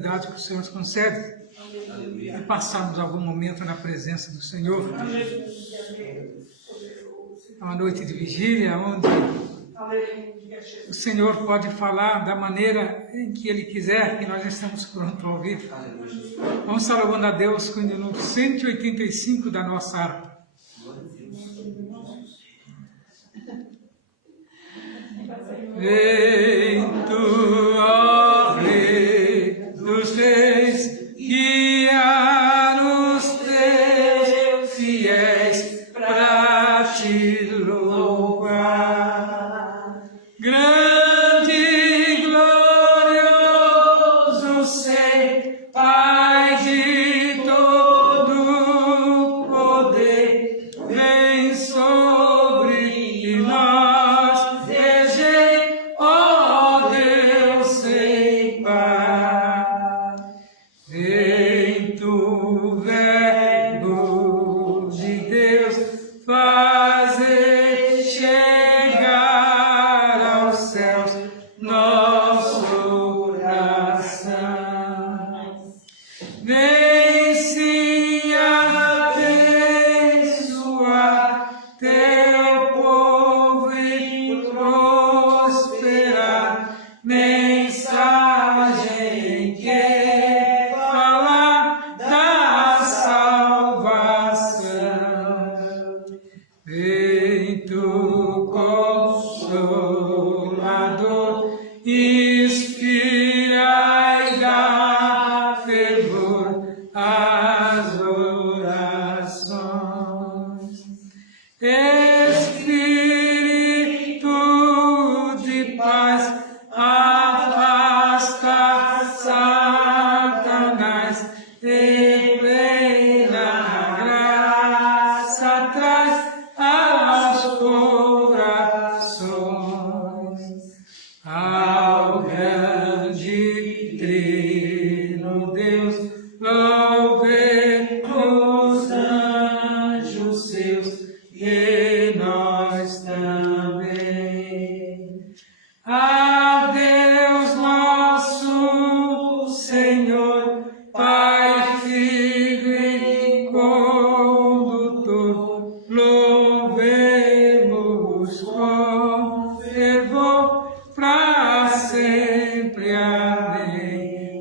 oportunidade que o Senhor nos concede de passarmos algum momento na presença do Senhor. É uma noite de vigília, onde o Senhor pode falar da maneira em que Ele quiser, que nós estamos prontos a ouvir. Vamos estar louvando a Deus com o número 185 da nossa harpa. Vem tu, ó Rei dos Reis, guiar os teus fiéis pra te louvar. Grande e glorioso sei, Pai de todo poder, vem sobre nós.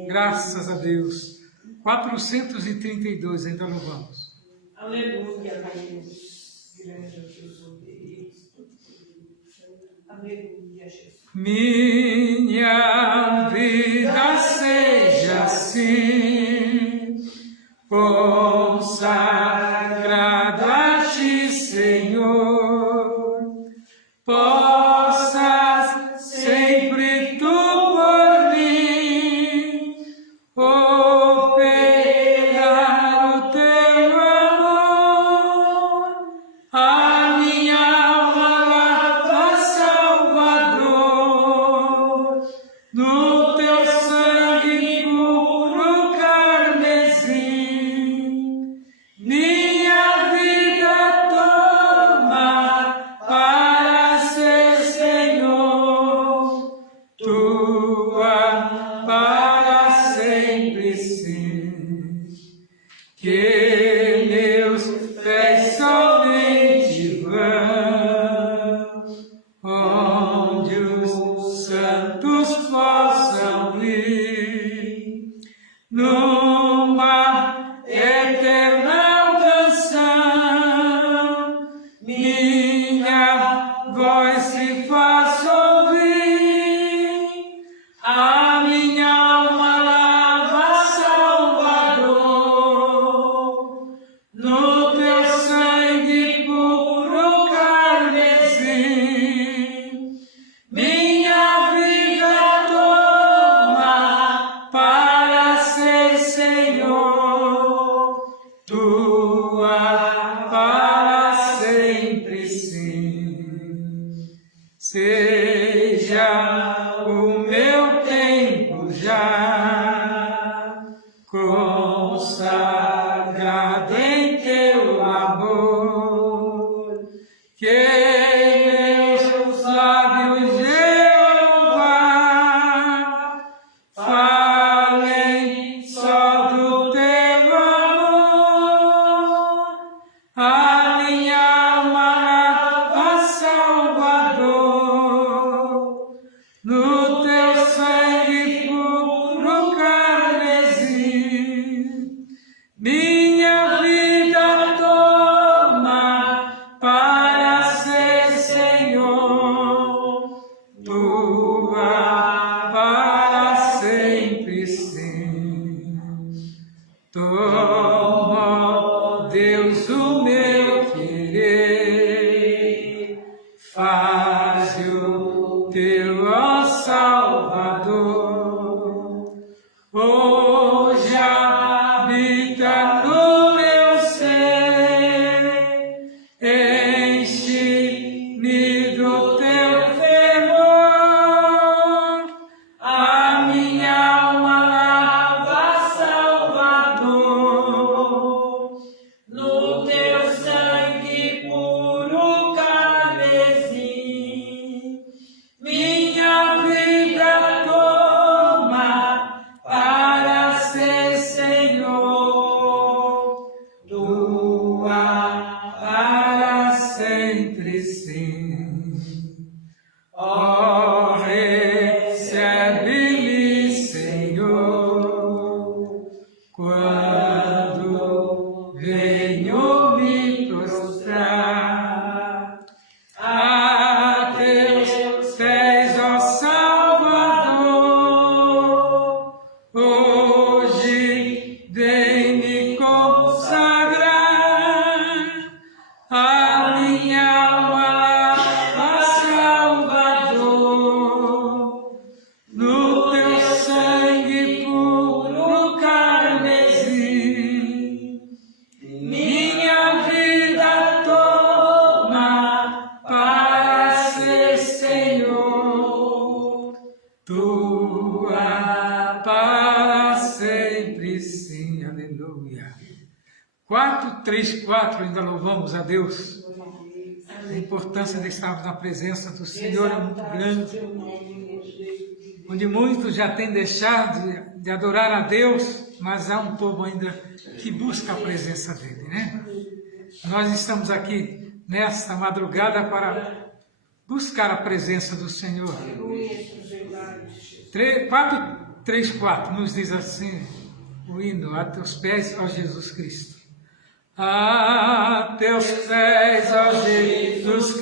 Graças a Deus. 432, ainda louvamos. Aleluia, Deus. Grande é o teu poder. Aleluia, Jesus. Minha vida seja assim, consagrada a ti, Senhor. Possas sempre tu por mim operar o teu amor. A minha alma lava, Salvador, no teu sangue puro carmesim. Minha vida toma para ser, Senhor, tua para sempre sim. Que meus pés somente vão onde os santos possam ir, numa eterna canção. Minha voz se faz ouvir, a minha alma lava, Salvador, no teu sangue puro carmesim. Minha vida toma para ser, minha vida toma para ser Senhor, tua para sempre sim. Toma, Deus, o meu querer, faz o teu, ó Salvador, hoje habita no meu ser, enche-me do teu fervor, a minha alma lava, Salvador, no teu sangue puro carmesim, minha vida toma para ser Senhor, tua para sempre sim. Ó, recebe-me, Senhor, quando venho me prostrar a teus pés, ó Salvador, hoje vem me consagrar a minha alma, ó Salvador, no teu sangue puro carmesim, minha vida toma para ser Senhor, tua para sempre sim. Aleluia. 4, 3, 4, ainda louvamos a Deus. A importância de estarmos na presença do Senhor é muito grande, onde muitos já têm deixado de adorar a Deus, mas há um povo ainda que busca a presença dele, né? Nós estamos aqui nesta madrugada para buscar a presença do Senhor. 4, 3, 4 nos diz assim o hino: a teus pés, ó Jesus Cristo. A teus pés, ó Jesus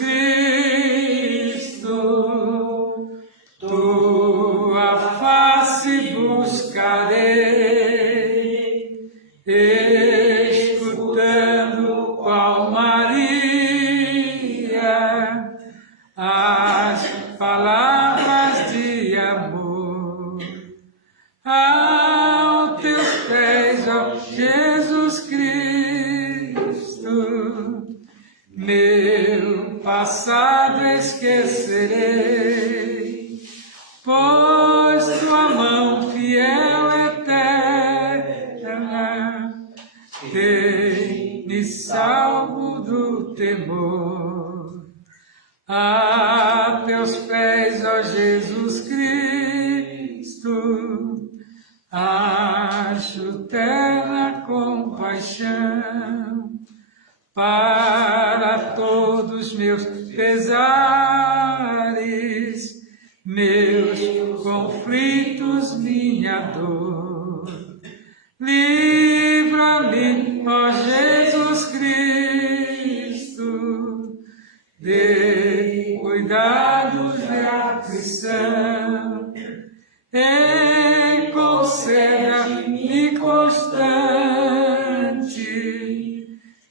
Cristo, tua face buscarei, escutando qual Maria as palavras de amor. Aos teus pés, ó Jesus Cristo, meu passado esquecerei, pois tua mão fiel eterna tem-me salvo do temor. A teus pés, ó Jesus Cristo, acho terna compaixão para todos meus pesares, meus conflitos, minha dor. Livra-me, ó Jesus Cristo, de cuidados de aflição, e conceda-me constante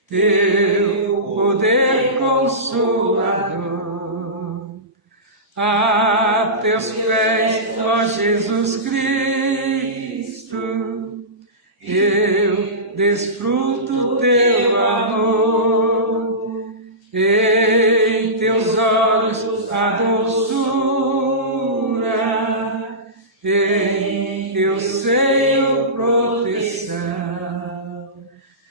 teu poder consolador. A teus pés, ó Jesus Cristo, eu desfruto teu amor, em teus olhos a doçura, em teu seio proteção.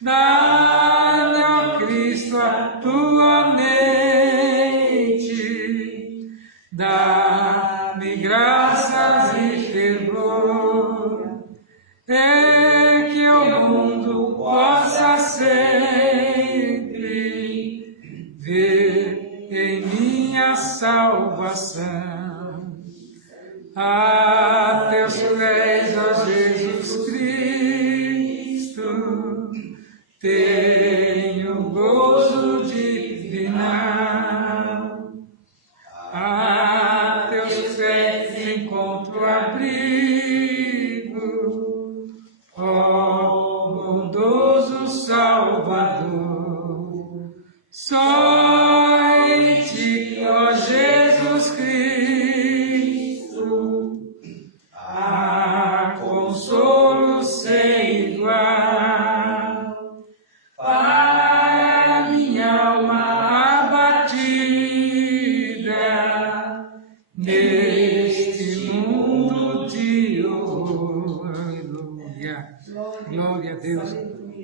Dá-me, ó Cristo, a tua mente, dá-me graças e fervor, é que o mundo possa Aleluia. Glória a Deus.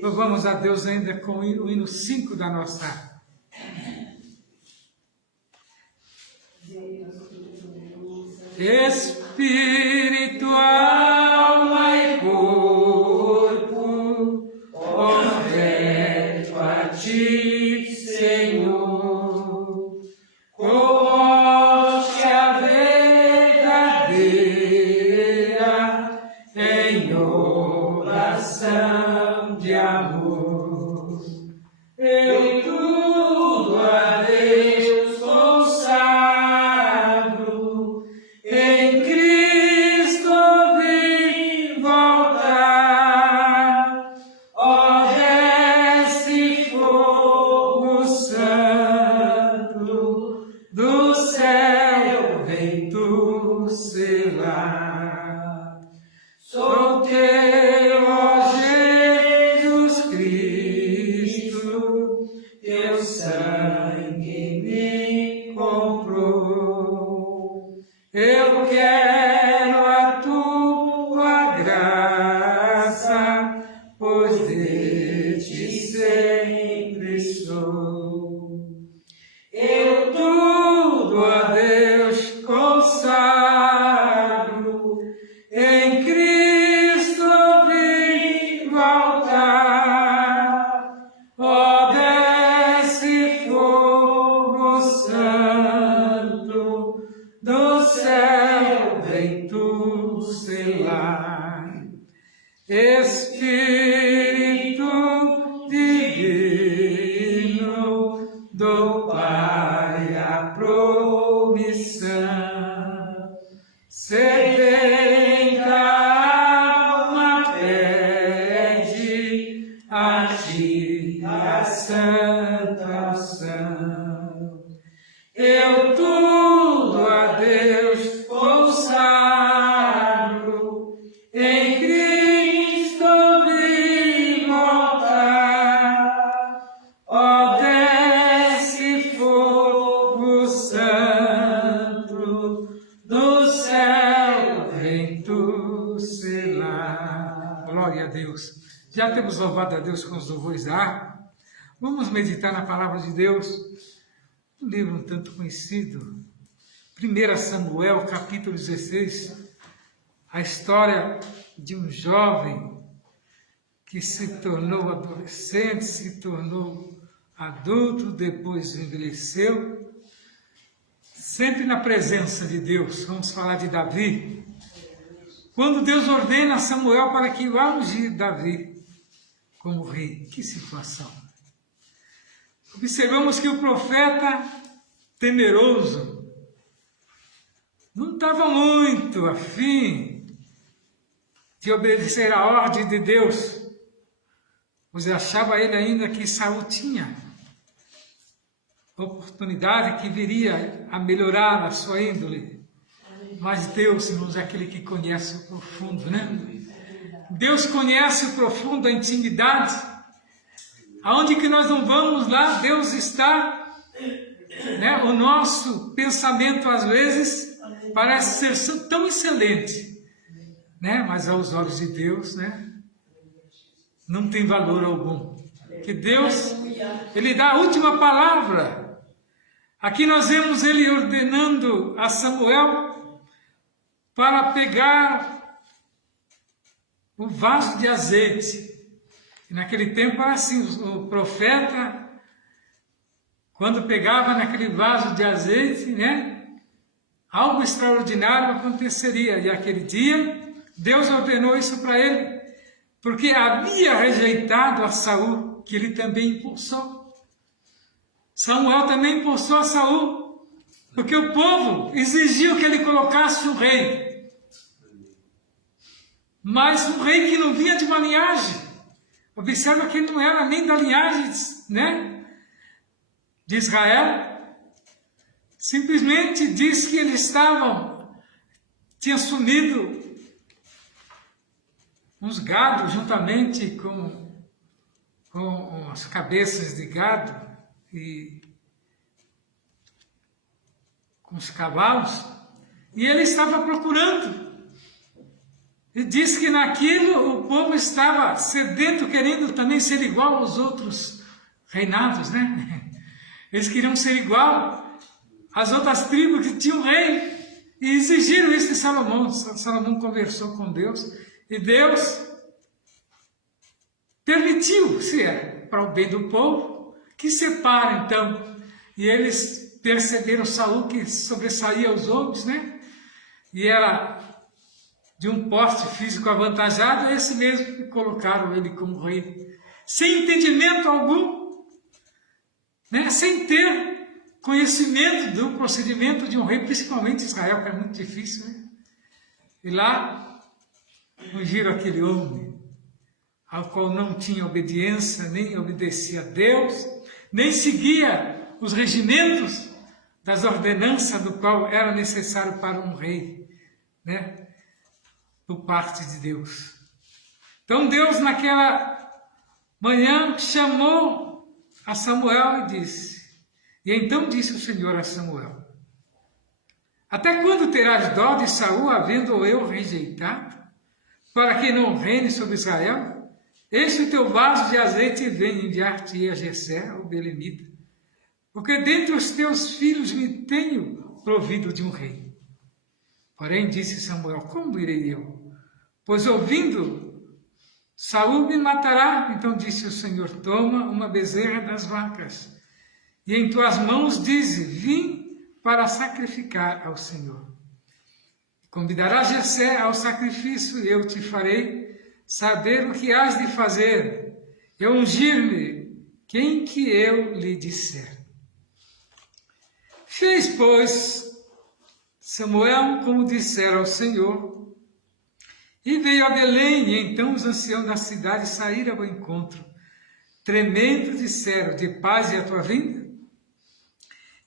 Louvamos a Deus ainda com o hino 5 da nossa. Espírito, alma e corpo, oferto a ti, Senhor, como hóstia verdadeira, em oração de amor. Eu tudo a Deus consagro, em Cristo vim voltar. Ó, desce fogo santo, do céu vem tu selar. Sou teu, ó Jesus Cristo, teu sangue me comprou. Eu quero a tua graça, pois de ti sempre sou. Eu tudo a Deus consagro, em Cristo vim voltar. Ó, desce fogo santo, do céu vem tu selar. Espírito divino, do Pai a promissão, sedenta a alma pede a ti a santa unção. Eu tudo a Deus consagro, em Cristo vim voltar. Ó, desce fogo santo, do céu vem tu selar. Glória a Deus. Já temos louvado a Deus com os louvores da harpa. Vamos meditar na palavra de Deus. Um livro um tanto conhecido, 1 Samuel, capítulo 16, a história de um jovem que se tornou adolescente, se tornou adulto, depois envelheceu, sempre na presença de Deus. Vamos falar de Davi. Quando Deus ordena a Samuel para que vá ungir Davi como rei, que situação! Observamos que o profeta temeroso não estava muito afim de obedecer a ordem de Deus, pois achava ele ainda que Saul tinha oportunidade que viria a melhorar a sua índole. Mas Deus, irmãos, é aquele que conhece o profundo, né? Deus conhece o profundo, a intimidade. Aonde que nós não vamos lá, Deus está, né? O nosso pensamento às vezes parece ser tão excelente, né? Mas aos olhos de Deus, né? Não tem valor algum. Que Deus, Ele dá a última palavra. Aqui nós vemos Ele ordenando a Samuel para pegar o vaso de azeite. E naquele tempo era assim, o profeta, quando pegava naquele vaso de azeite, né, algo extraordinário aconteceria. E aquele dia, Deus ordenou isso para ele, porque havia rejeitado a Saul, que ele também impulsou. Samuel também impulsou a Saul, porque o povo exigiu que ele colocasse um rei. Mas um rei que não vinha de uma linhagem. Observa que ele não era nem da linhagem, né, de Israel. Simplesmente diz que eles tinham sumido uns gados juntamente com as cabeças de gado e com os cavalos. E ele estava procurando E diz que naquilo o povo estava sedento, querendo também ser igual aos outros reinados, né? Eles queriam ser igual às outras tribos que tinham rei. E exigiram isso de Salomão. Salomão conversou com Deus. E Deus permitiu, se é para o bem do povo, que separe então. E eles perceberam Saul que sobressaía os outros, né? E era de um porte físico avantajado, esse mesmo que colocaram ele como rei. Sem entendimento algum, né? Sem ter conhecimento do procedimento de um rei, principalmente Israel, que é muito difícil, né? E lá ungiram aquele homem, ao qual não tinha obediência, nem obedecia a Deus, nem seguia os regimentos das ordenanças do qual era necessário para um rei, né? Por parte de Deus. Então Deus naquela manhã chamou a Samuel e disse, e então disse o Senhor a Samuel, até quando terás dó de Saul, havendo eu rejeitado, para que não reine sobre Israel? Eis o teu vaso de azeite e vem enviar-te a Jessé, o belemita, porque dentre os teus filhos me tenho provido de um rei. Porém disse Samuel, como irei eu? Pois ouvindo, Saul me matará. Então disse o Senhor, toma uma bezerra das vacas, e em tuas mãos dize, vim para sacrificar ao Senhor. Convidarás Jessé ao sacrifício, e eu te farei saber o que has de fazer, e ungir-me quem que eu lhe disser. Fez, pois, Samuel como dissera ao Senhor, e veio a Belém, e então os anciãos da cidade saíram ao encontro, tremendo disseram, de paz é a tua vinda?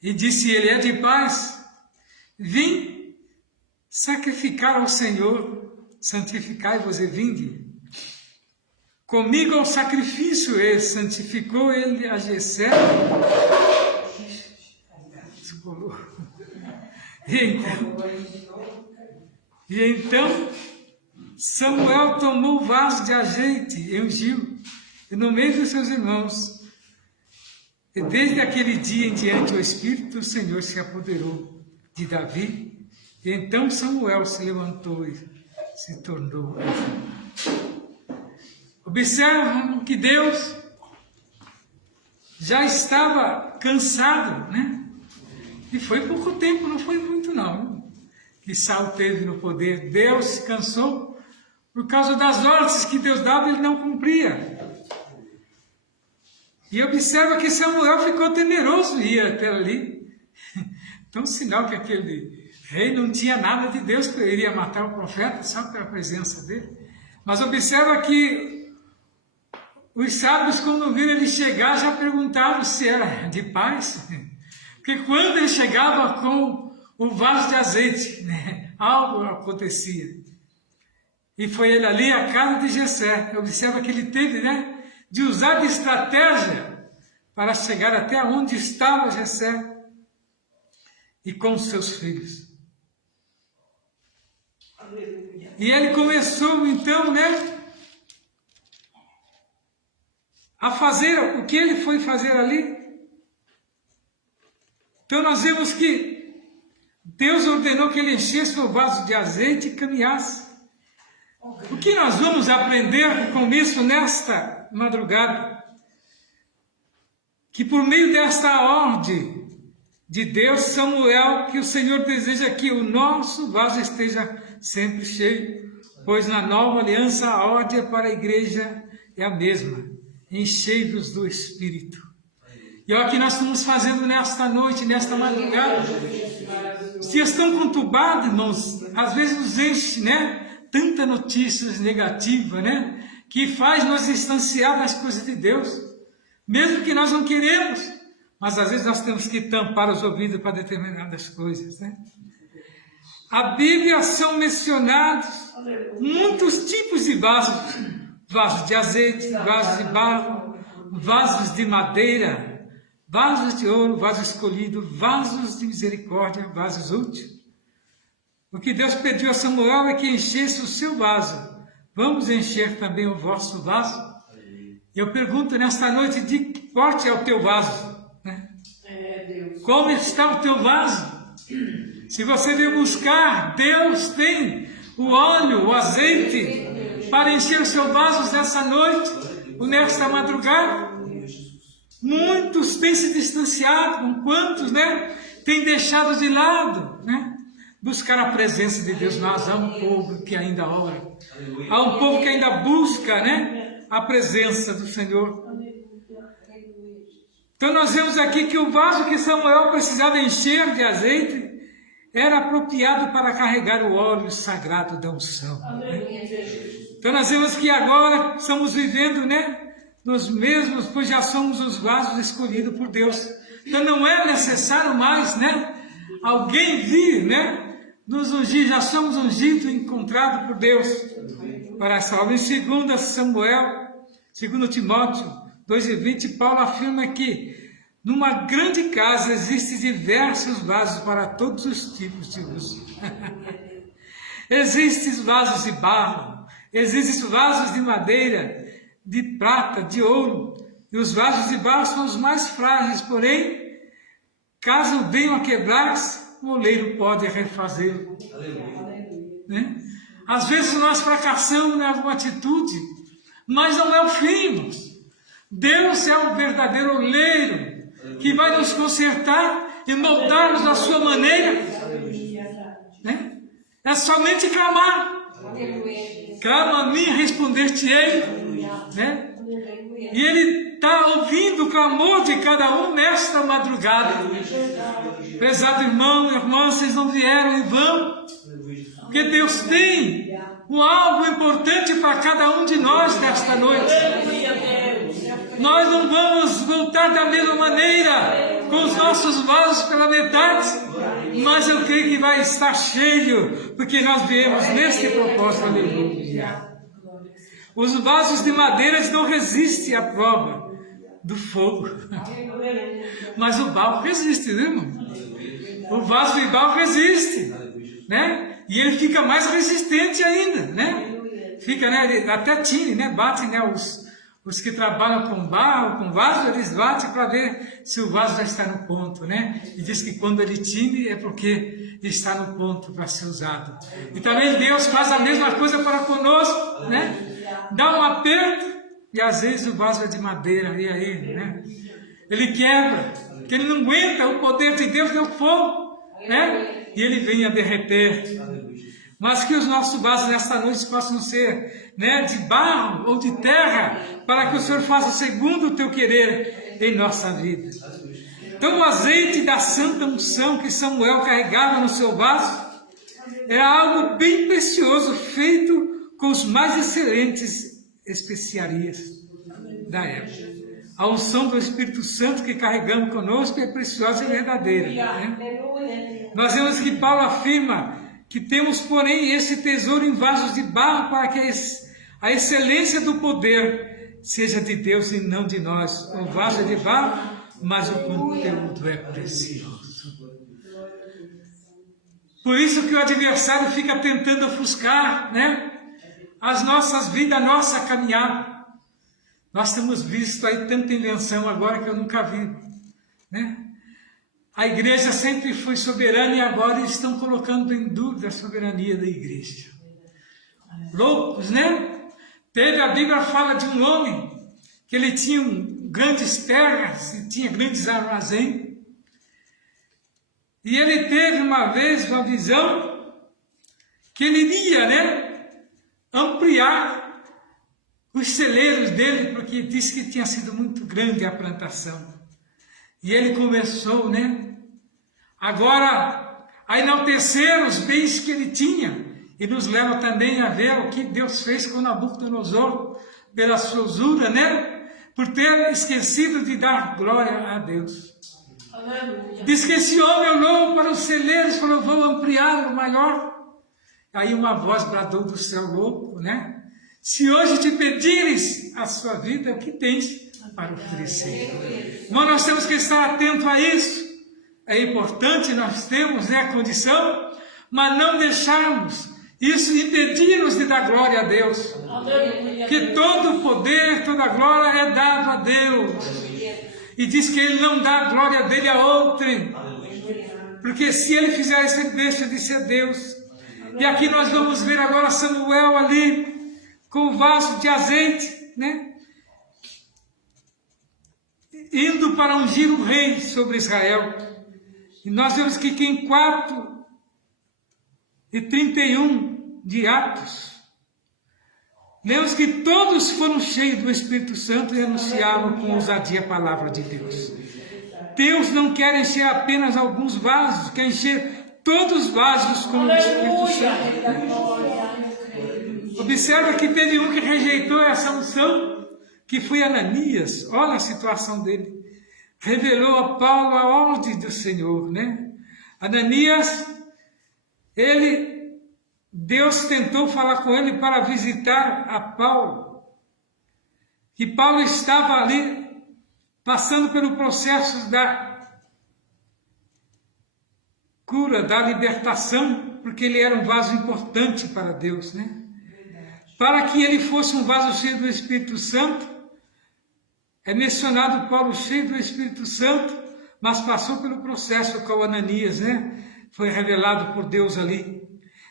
E disse ele, é de paz, vim sacrificar ao Senhor, santificai-vos e vinde. Comigo ao sacrifício, e santificou ele a Jessé. E então Samuel tomou o vaso de azeite e ungiu, e no meio dos seus irmãos. E desde aquele dia em diante o Espírito do Senhor se apoderou de Davi, e então Samuel se levantou e se tornou rei. Observam que Deus já estava cansado, né? E foi pouco tempo, não foi muito não, que Saul teve no poder. Deus se cansou por causa das ordens que Deus dava, ele não cumpria. E observa que Samuel ficou temeroso e ia até ali. Então, sinal que aquele rei não tinha nada de Deus, ele iria matar o profeta só pela presença dele. Mas observa que os sábios, quando viram ele chegar, já perguntaram se era de paz. Porque quando ele chegava com o vaso de azeite, né, algo acontecia. E foi ele ali à casa de Jessé. Observa que ele teve, né, de usar de estratégia para chegar até onde estava Jessé e com seus filhos. Aleluia. E ele começou então, né, a fazer o que ele foi fazer ali. Então nós vemos que Deus ordenou que ele enchesse o vaso de azeite e caminhasse. O que nós vamos aprender com isso nesta madrugada? Que por meio desta ordem de Deus, Samuel, que o Senhor deseja que o nosso vaso esteja sempre cheio, pois na nova aliança a ordem para a igreja é a mesma, enchei-vos do Espírito. E é o que nós estamos fazendo nesta noite, nesta madrugada. Os dias estão conturbados, irmãos, às vezes nos enche, né? Tanta notícias negativa, né? Que faz nós distanciar das coisas de Deus, mesmo que nós não queremos, mas às vezes nós temos que tampar os ouvidos para determinadas coisas, né? A Bíblia são mencionados muitos tipos de vasos, vasos de azeite, vasos de barro, vasos de madeira, vasos de ouro, vaso escolhido, vasos de misericórdia, vasos úteis. O que Deus pediu a Samuel é que enchesse o seu vaso. Vamos encher também o vosso vaso? Eu pergunto nesta noite, de que porte é o teu vaso? Né? Como está o teu vaso? Se você veio buscar, Deus tem o óleo, o azeite, para encher os seus vasos nessa noite, ou nesta madrugada. Muitos têm se distanciado, com quantos, né? Têm deixado de lado, né? Buscar a presença de Deus. Mas há um povo que ainda ora. Há um povo que ainda busca, né? A presença do Senhor. Então nós vemos aqui que o vaso que Samuel precisava encher de azeite era apropriado para carregar o óleo sagrado da unção. Né? Então nós vemos que agora estamos vivendo, né? Nos mesmos, pois já somos os vasos escolhidos por Deus. Então não é necessário mais, né? Alguém vir, né? Nos ungir, já somos ungidos, encontrados por Deus. Para essa obra, em 2 Samuel, 2 Timóteo 2:20, Paulo afirma que numa grande casa existem diversos vasos para todos os tipos de uso. Existem vasos de barro, existem vasos de madeira, de prata, de ouro. E os vasos de barro são os mais frágeis, porém, caso venham a quebrar-se, o oleiro pode refazê-lo. Né? Às vezes nós fracassamos em alguma atitude, mas não é o fim. Deus é o verdadeiro oleiro que vai nos consertar e moldar-nos da sua maneira. Né? É somente clamar. Clama a mim, responder-te-ei. Né? E Ele está ouvindo o clamor de cada um nesta madrugada. Prezado irmão, irmã, vocês não vieram em vão, porque Deus tem algo importante para cada um de nós nesta noite. Nós não vamos voltar da mesma maneira, com os nossos vasos pela metade, mas eu creio que vai estar cheio, porque nós viemos nesse propósito, aleluia. Os vasos de madeira não resistem à prova do fogo, mas o barro resiste, viu, irmão? O vaso de barro resiste, né? E ele fica mais resistente ainda, né? Fica, né? Ele até tine, né? Bate, né? Os que trabalham com barro, com vaso, eles batem para ver se o vaso já está no ponto, né? E diz que quando ele tine é porque está no ponto para ser usado. E também Deus faz a mesma coisa para conosco, né? Dá um aperto e às vezes o vaso é de madeira, e aí, né? Ele quebra, porque ele não aguenta o poder de Deus deu fogo, né? E ele vem a derreter. Mas que os nossos vasos nesta noite possam ser, né, de barro ou de terra, para que o Senhor faça segundo o teu querer em nossa vida. Então o azeite da santa unção que Samuel carregava no seu vaso era algo bem precioso, feito com os mais excelentes especiarias da época. A unção do Espírito Santo que carregamos conosco é preciosa e verdadeira. Né? Nós vemos que Paulo afirma que temos, porém, esse tesouro em vasos de barro para que a excelência do poder seja de Deus e não de nós. O vaso é de barro, mas o conteúdo é precioso. Por isso que o adversário fica tentando ofuscar, né, as nossas vidas, a nossa caminhada. Nós temos visto aí tanta invenção agora que eu nunca vi, né? A igreja sempre foi soberana e agora eles estão colocando em dúvida a soberania da igreja. Loucos, né? A Bíblia fala de um homem que ele tinha grandes terras e tinha grandes armazéns. E ele teve uma vez uma visão que ele iria, né, ampliar os celeiros dele, porque disse que tinha sido muito grande a plantação. E ele começou, né, agora a enaltecer os bens que ele tinha. E nos leva também a ver o que Deus fez com Nabucodonosor, pela sua usura, né, por ter esquecido de dar glória a Deus. Diz que esse homem olhou para os celeiros e falou, vou ampliar o maior. Aí uma voz bradou do céu, louco, né? Se hoje te pedires a sua vida, o que tens para oferecer? Mas nós temos que estar atentos a isso. É importante, nós temos, né, a condição, mas não deixarmos isso impedir-nos de dar glória a Deus. Aleluia. Que todo o poder, toda a glória é dado a Deus. E diz que Ele não dá a glória dele a outrem. Porque se Ele fizer isso, Ele deixa de ser Deus. E aqui nós vamos ver agora Samuel ali, com o vaso de azeite, né? Indo para ungir o rei sobre Israel. E nós vemos que em 4:31 de Atos, lemos que todos foram cheios do Espírito Santo e anunciavam com ousadia a palavra de Deus. Deus não quer encher apenas alguns vasos, quer encher todos os vasos com o Espírito Santo. Observa que teve um que rejeitou essa unção, que foi Ananias. Olha a situação dele. Revelou a Paulo a ordem do Senhor, né? Ananias, Deus tentou falar com ele para visitar a Paulo. Que Paulo estava ali passando pelo processo da cura, da libertação, porque ele era um vaso importante para Deus, né? Para que ele fosse um vaso cheio do Espírito Santo, é mencionado Paulo cheio do Espírito Santo, mas passou pelo processo com Ananias, né? Foi revelado por Deus ali.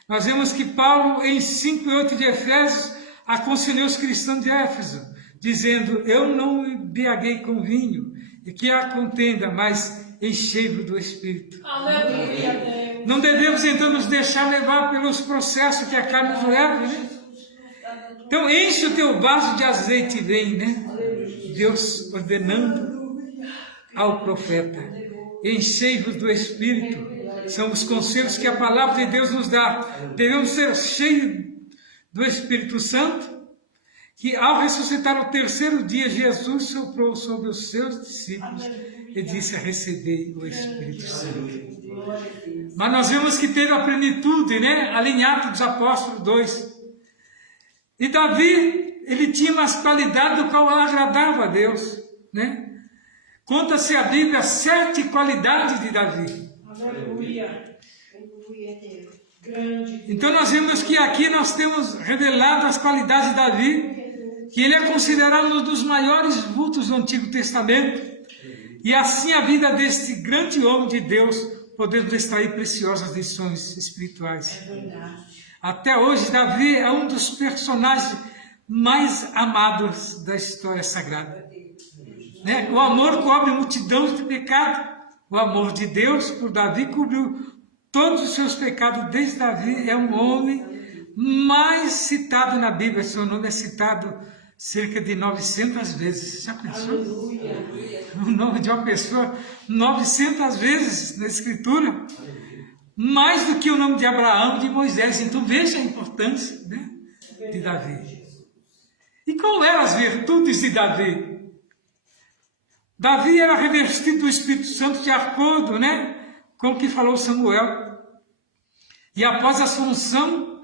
Nós vemos que Paulo, em 5:8 de Efésios, aconselhou os cristãos de Éfeso, dizendo: eu não me embriaguei com vinho, e que há contenda, mas enchei-vos do Espírito. Aleluia, Deus. Não devemos então nos deixar levar pelos processos que a carne nos leva, né? Então enche o teu vaso de azeite e vem, né? Deus ordenando ao profeta: enchei-vos do Espírito. São os conselhos que a palavra de Deus nos dá. Devemos ser cheios do Espírito Santo, que ao ressuscitar o terceiro dia, Jesus soprou sobre os seus discípulos e disse: recebei o Espírito Santo. Mas nós vemos que teve a plenitude, né? Ali em Atos dos Apóstolos 2. E Davi, ele tinha umas qualidades do qual agradava a Deus, né? Conta-se a Bíblia 7 qualidades de Davi. Aleluia. Grande. Então nós vemos que aqui nós temos revelado as qualidades de Davi, que ele é considerado um dos maiores vultos do Antigo Testamento. E assim a vida deste grande homem de Deus, podemos extrair preciosas lições espirituais. É verdade. Até hoje, Davi é um dos personagens mais amados da história sagrada. Né? O amor cobre multidão de pecados. O amor de Deus por Davi cobriu todos os seus pecados. Desde Davi é um homem mais citado na Bíblia. Seu nome é citado cerca de 900 vezes. Já pensou? Aleluia. O nome de uma pessoa 900 vezes na Escritura. Mais do que o nome de Abraão e de Moisés. Então veja a importância, né, de Davi. E qual eram as virtudes de Davi? Davi era revestido do Espírito Santo de acordo, né, com o que falou Samuel. E após a unção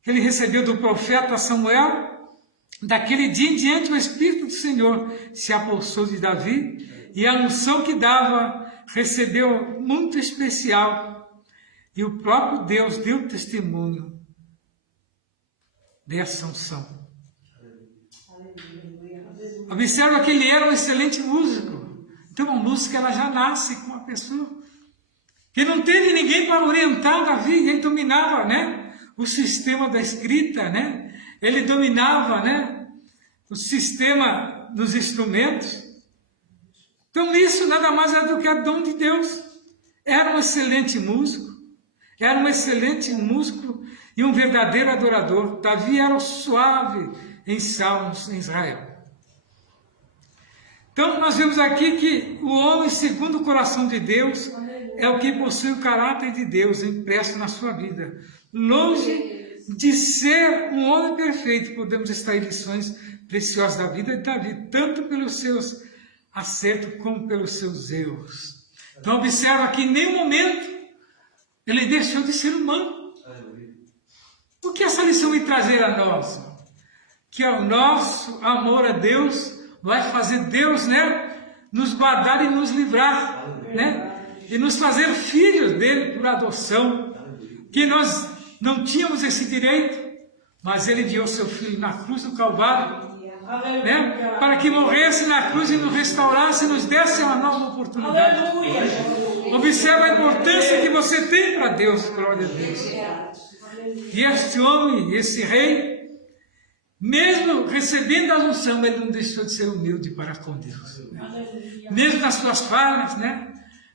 que ele recebeu do profeta Samuel, daquele dia em diante o Espírito do Senhor se apossou de Davi, e a unção que dava recebeu muito especial. E o próprio Deus deu testemunho dessa unção. Observa que ele era um excelente músico. Então a música ela já nasce com a pessoa. Que não teve ninguém para orientar Davi, ele dominava, né, o sistema da escrita, né? Ele dominava, né, o sistema dos instrumentos. Então isso nada mais é do que a dom de Deus. Era um excelente músico. Era um excelente músico e um verdadeiro adorador. Davi era o suave em salmos em Israel. Então nós vemos aqui que o homem segundo o coração de Deus é o que possui o caráter de Deus impresso na sua vida. Longe de ser um homem perfeito, podemos extrair lições preciosas da vida de Davi, tanto pelos seus acertos como pelos seus erros. Então observa que em nenhum momento ele deixou de ser humano. O que essa lição me trazer a nós? Que o nosso amor a Deus vai fazer Deus, né, nos guardar e nos livrar, né, e nos fazer filhos dele por adoção. que nós não tínhamos esse direito, mas ele enviou seu filho na cruz do Calvário, né? Para que morresse na cruz e nos restaurasse e nos desse uma nova oportunidade. Observa a importância que você tem para Deus, glória a Deus. E este homem, esse rei, mesmo recebendo a unção, ele não deixou de ser humilde para com Deus. Né? Mesmo nas suas falhas, né?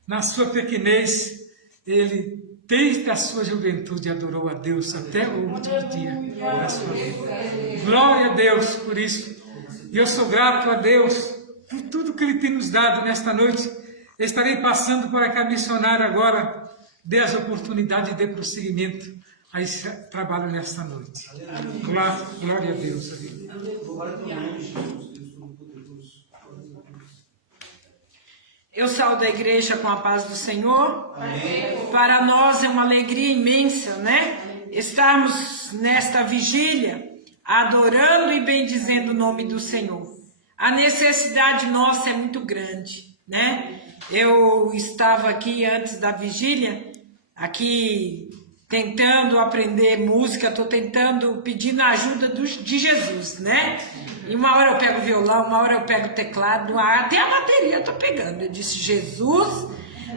Na sua pequenez, ele, desde a sua juventude, adorou a Deus até o último dia da sua vida. Glória a Deus por isso. E eu sou grato a Deus por tudo que Ele tem nos dado nesta noite. Estarei passando para que a missionária agora dê as oportunidades de prosseguimento a esse trabalho nesta noite. Glória a Deus. Eu saúdo a igreja com a paz do Senhor. Amém. Para nós é uma alegria imensa, né? Estarmos nesta vigília, adorando e bendizendo o nome do Senhor. A necessidade nossa é muito grande, né? Eu estava aqui antes da vigília, aqui tentando aprender música, estou tentando, pedindo a ajuda de Jesus, né? E uma hora eu pego o violão, uma hora eu pego o teclado, até a bateria eu tô pegando. Eu disse, Jesus,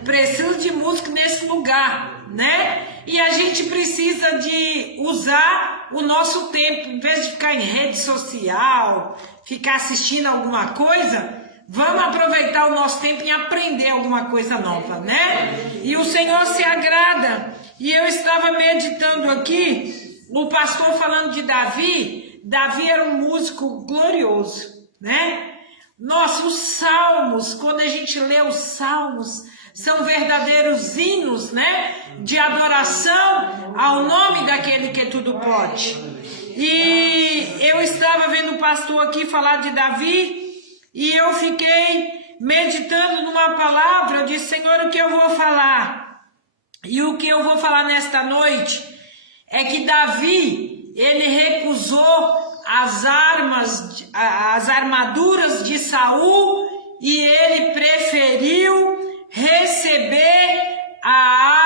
preciso de música nesse lugar, né? E a gente precisa de usar o nosso tempo, em vez de ficar em rede social, ficar assistindo alguma coisa, vamos aproveitar o nosso tempo em aprender alguma coisa nova, né? E o Senhor se agrada. E eu estava meditando aqui, o pastor falando de Davi. Davi era um músico glorioso, né? Nossa, os salmos, quando a gente lê os salmos, são verdadeiros hinos, né? De adoração ao nome daquele que tudo pode. E eu estava vendo o pastor aqui falar de Davi, e eu fiquei meditando numa palavra. Eu disse, Senhor, o que eu vou falar? E o que eu vou falar nesta noite é que Davi, ele recusou as armaduras de Saul e ele preferiu receber a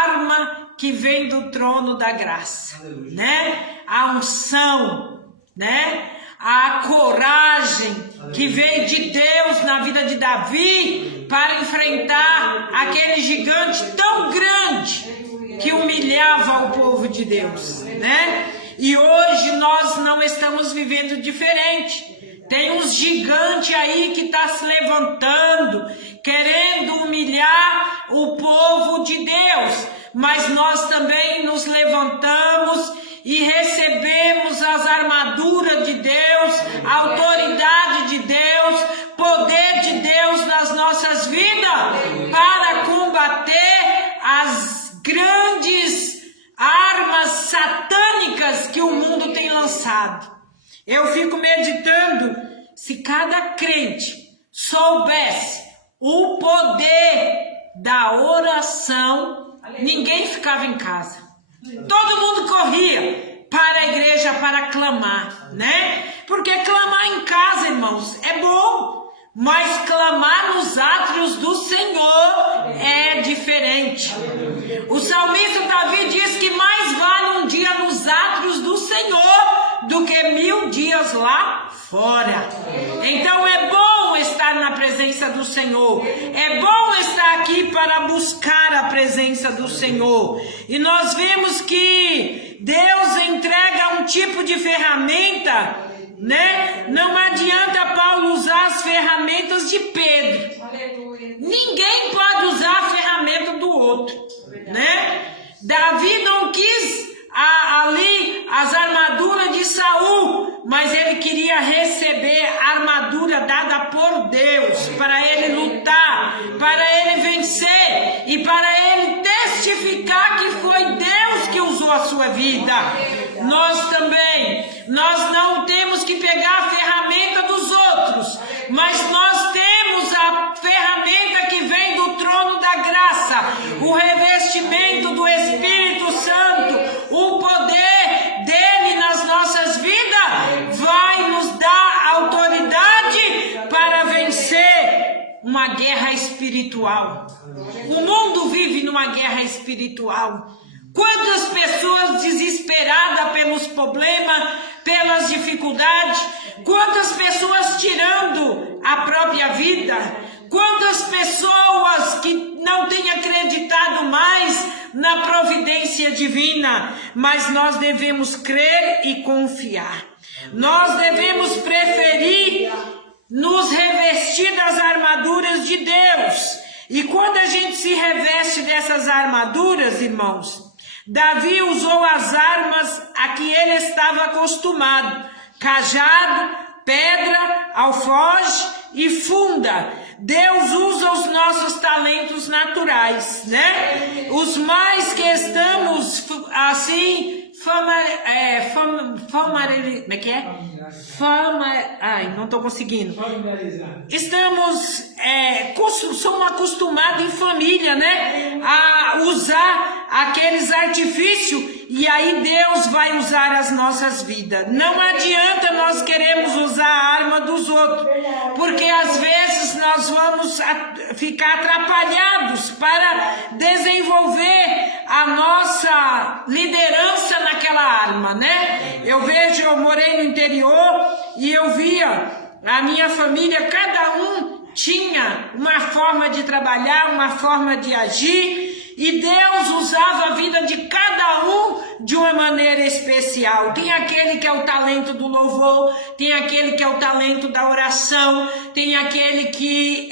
arma que vem do trono da graça, né? A unção, né? A coragem que veio de Deus na vida de Davi para enfrentar aquele gigante tão grande que humilhava o povo de Deus, né? E hoje nós não estamos vivendo diferente. Tem uns gigantes aí que está se levantando, querendo humilhar o povo de Deus. Mas nós também nos levantamos e recebemos as armaduras de Deus, a autoridade de Deus, poder de Deus nas nossas vidas para combater as grandes armas satânicas que o mundo tem lançado. Eu fico meditando, se cada crente soubesse o poder da oração, ninguém ficava em casa. Todo mundo corria para a igreja para clamar, né? Porque clamar em casa, irmãos, é bom, mas clamar nos átrios do Senhor é diferente. O salmista Davi diz que mais vale um dia nos átrios do Senhor do que 1000 dias lá fora. Então é bom estar na presença do Senhor. É bom estar aqui para buscar a presença do Senhor. E nós vemos que Deus entrega um tipo de ferramenta, né? Não adianta Paulo usar as ferramentas de Pedro. Ninguém pode usar a ferramenta do outro, né? Davi não quis ali as armaduras de Saul, mas ele queria receber a armadura dada por Deus, para ele lutar, para ele vencer e para ele testificar que foi Deus que usou a sua vida. Nós também, nós não temos que pegar a ferramenta dos outros, mas nós temos a ferramenta que vem do trono da graça, o revestimento do Espírito Santo, o poder dele nas nossas vidas vai nos dar autoridade para vencer uma guerra espiritual. O mundo vive numa guerra espiritual. Quantas pessoas desesperadas pelos problemas, pelas dificuldades, quantas pessoas tirando a própria vida, quantas pessoas que não têm acreditado mais na providência divina, mas nós devemos crer e confiar. Nós devemos preferir nos revestir das armaduras de Deus. E quando a gente se reveste dessas armaduras, irmãos, Davi usou as armas a que ele estava acostumado: cajado, pedra, alfoge e funda. Deus usa os nossos talentos naturais, né? Os mais que estamos assim, não estou conseguindo. Somos acostumados em família, né? A usar aqueles artifícios, e aí Deus vai usar as nossas vidas. Não adianta nós queremos usar a arma dos outros, porque às vezes nós vamos ficar atrapalhados para desenvolver a nossa liderança naquela arma, né? Eu morei no interior e eu via a minha família, cada um tinha uma forma de trabalhar, uma forma de agir, e Deus usava a vida de cada um de uma maneira especial. Tem aquele que é o talento do louvor, tem aquele que é o talento da oração, tem aquele que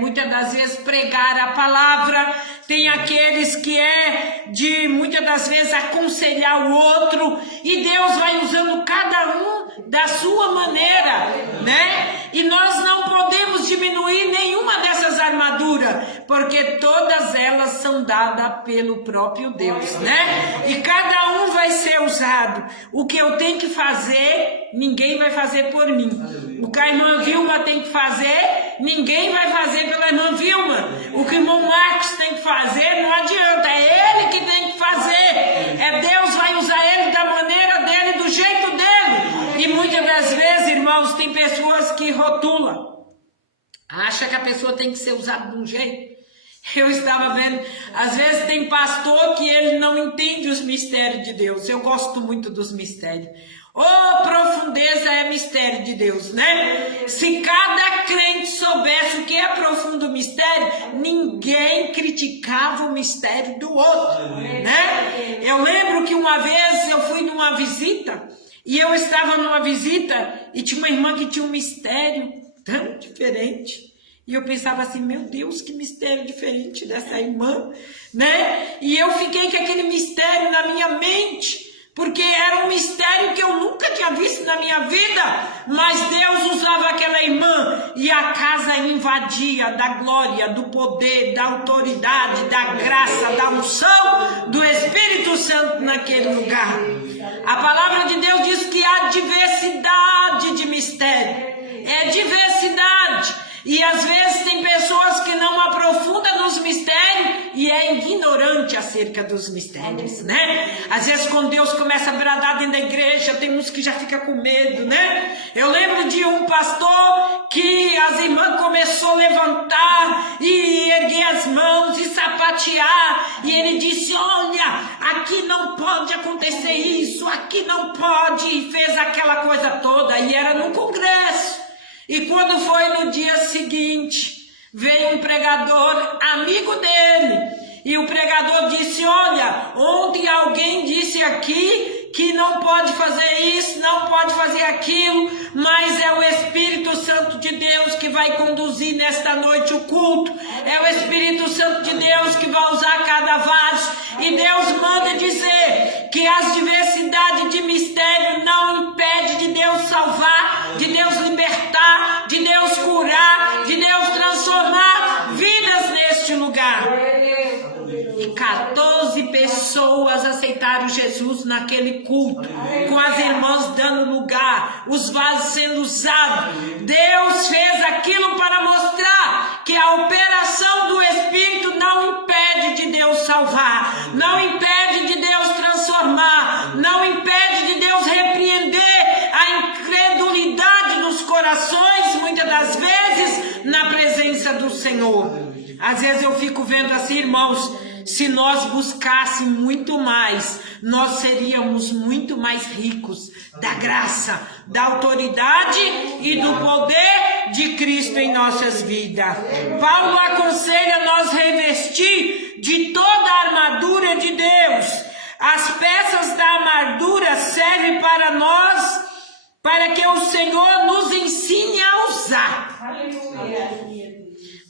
muitas das vezes pregar a palavra, tem aqueles que muitas das vezes aconselhar o outro, e Deus vai usando cada um da sua maneira, né? E nós não podemos diminuir nenhuma dessas armaduras, porque todas elas são dadas pelo próprio Deus, né? E cada um vai ser usado. O que eu tenho que fazer, ninguém vai fazer por mim. O que a irmã Vilma tem que fazer, ninguém vai fazer pela irmã Vilma. O que o irmão Marcos tem que fazer, não adianta, é ele que tem que fazer. Deus vai usar ele da maneira dele, do jeito dele. E muitas das vezes, irmãos, tem pessoas que rotulam, acha que a pessoa tem que ser usada de um jeito. Eu estava vendo, às vezes tem pastor que ele não entende os mistérios de Deus. Eu gosto muito dos mistérios. Profundeza é mistério de Deus, né? Se cada crente soubesse o que é profundo mistério, ninguém criticava o mistério do outro, né? Eu lembro que uma vez eu fui numa visita, e eu estava numa visita e tinha uma irmã que tinha um mistério tão diferente. E eu pensava assim, meu Deus, que mistério diferente dessa irmã, né? E eu fiquei com aquele mistério na minha mente, porque era um mistério que eu nunca tinha visto na minha vida, mas Deus usava aquela irmã e a casa invadia da glória, do poder, da autoridade, da graça, da unção do Espírito Santo naquele lugar. A palavra de Deus diz que há diversidade de mistério, é diversidade. E às vezes tem pessoas que não aprofundam nos mistérios e é ignorante acerca dos mistérios, né? Às vezes quando Deus começa a bradar dentro da igreja, tem uns que já ficam com medo, né? Eu lembro de um pastor que as irmãs começou a levantar e erguer as mãos e sapatear, e ele disse, olha, aqui não pode acontecer isso, aqui não pode, e fez aquela coisa toda, e era num congresso. E quando foi no dia seguinte, veio um pregador amigo dele, e o pregador disse, olha, ontem alguém disse aqui que não pode fazer isso, não pode fazer aquilo, mas é o Espírito Santo de Deus que vai conduzir nesta noite o culto, é o Espírito Santo de Deus que vai usar cada vaso, e Deus manda dizer que as diversidades de mistério não impede de Deus salvar, de Deus libertar, de Deus curar, de Deus transformar vidas neste lugar. E 14 pessoas aceitaram Jesus naquele culto, com as irmãs dando lugar, os vasos sendo usados. Deus fez aquilo para mostrar que a operação do Espírito não impede de Deus salvar, não impede de Deus transformar, não impede de Deus repreender a incredulidade dos corações, muitas das vezes, na presença do Senhor. Às vezes eu fico vendo assim, irmãos, se nós buscássemos muito mais, nós seríamos muito mais ricos da graça, da autoridade e do poder de Cristo em nossas vidas. Paulo aconselha nós revestir de toda a armadura de Deus. As peças da armadura servem para nós, para que o Senhor nos ensine a usar. Aleluia.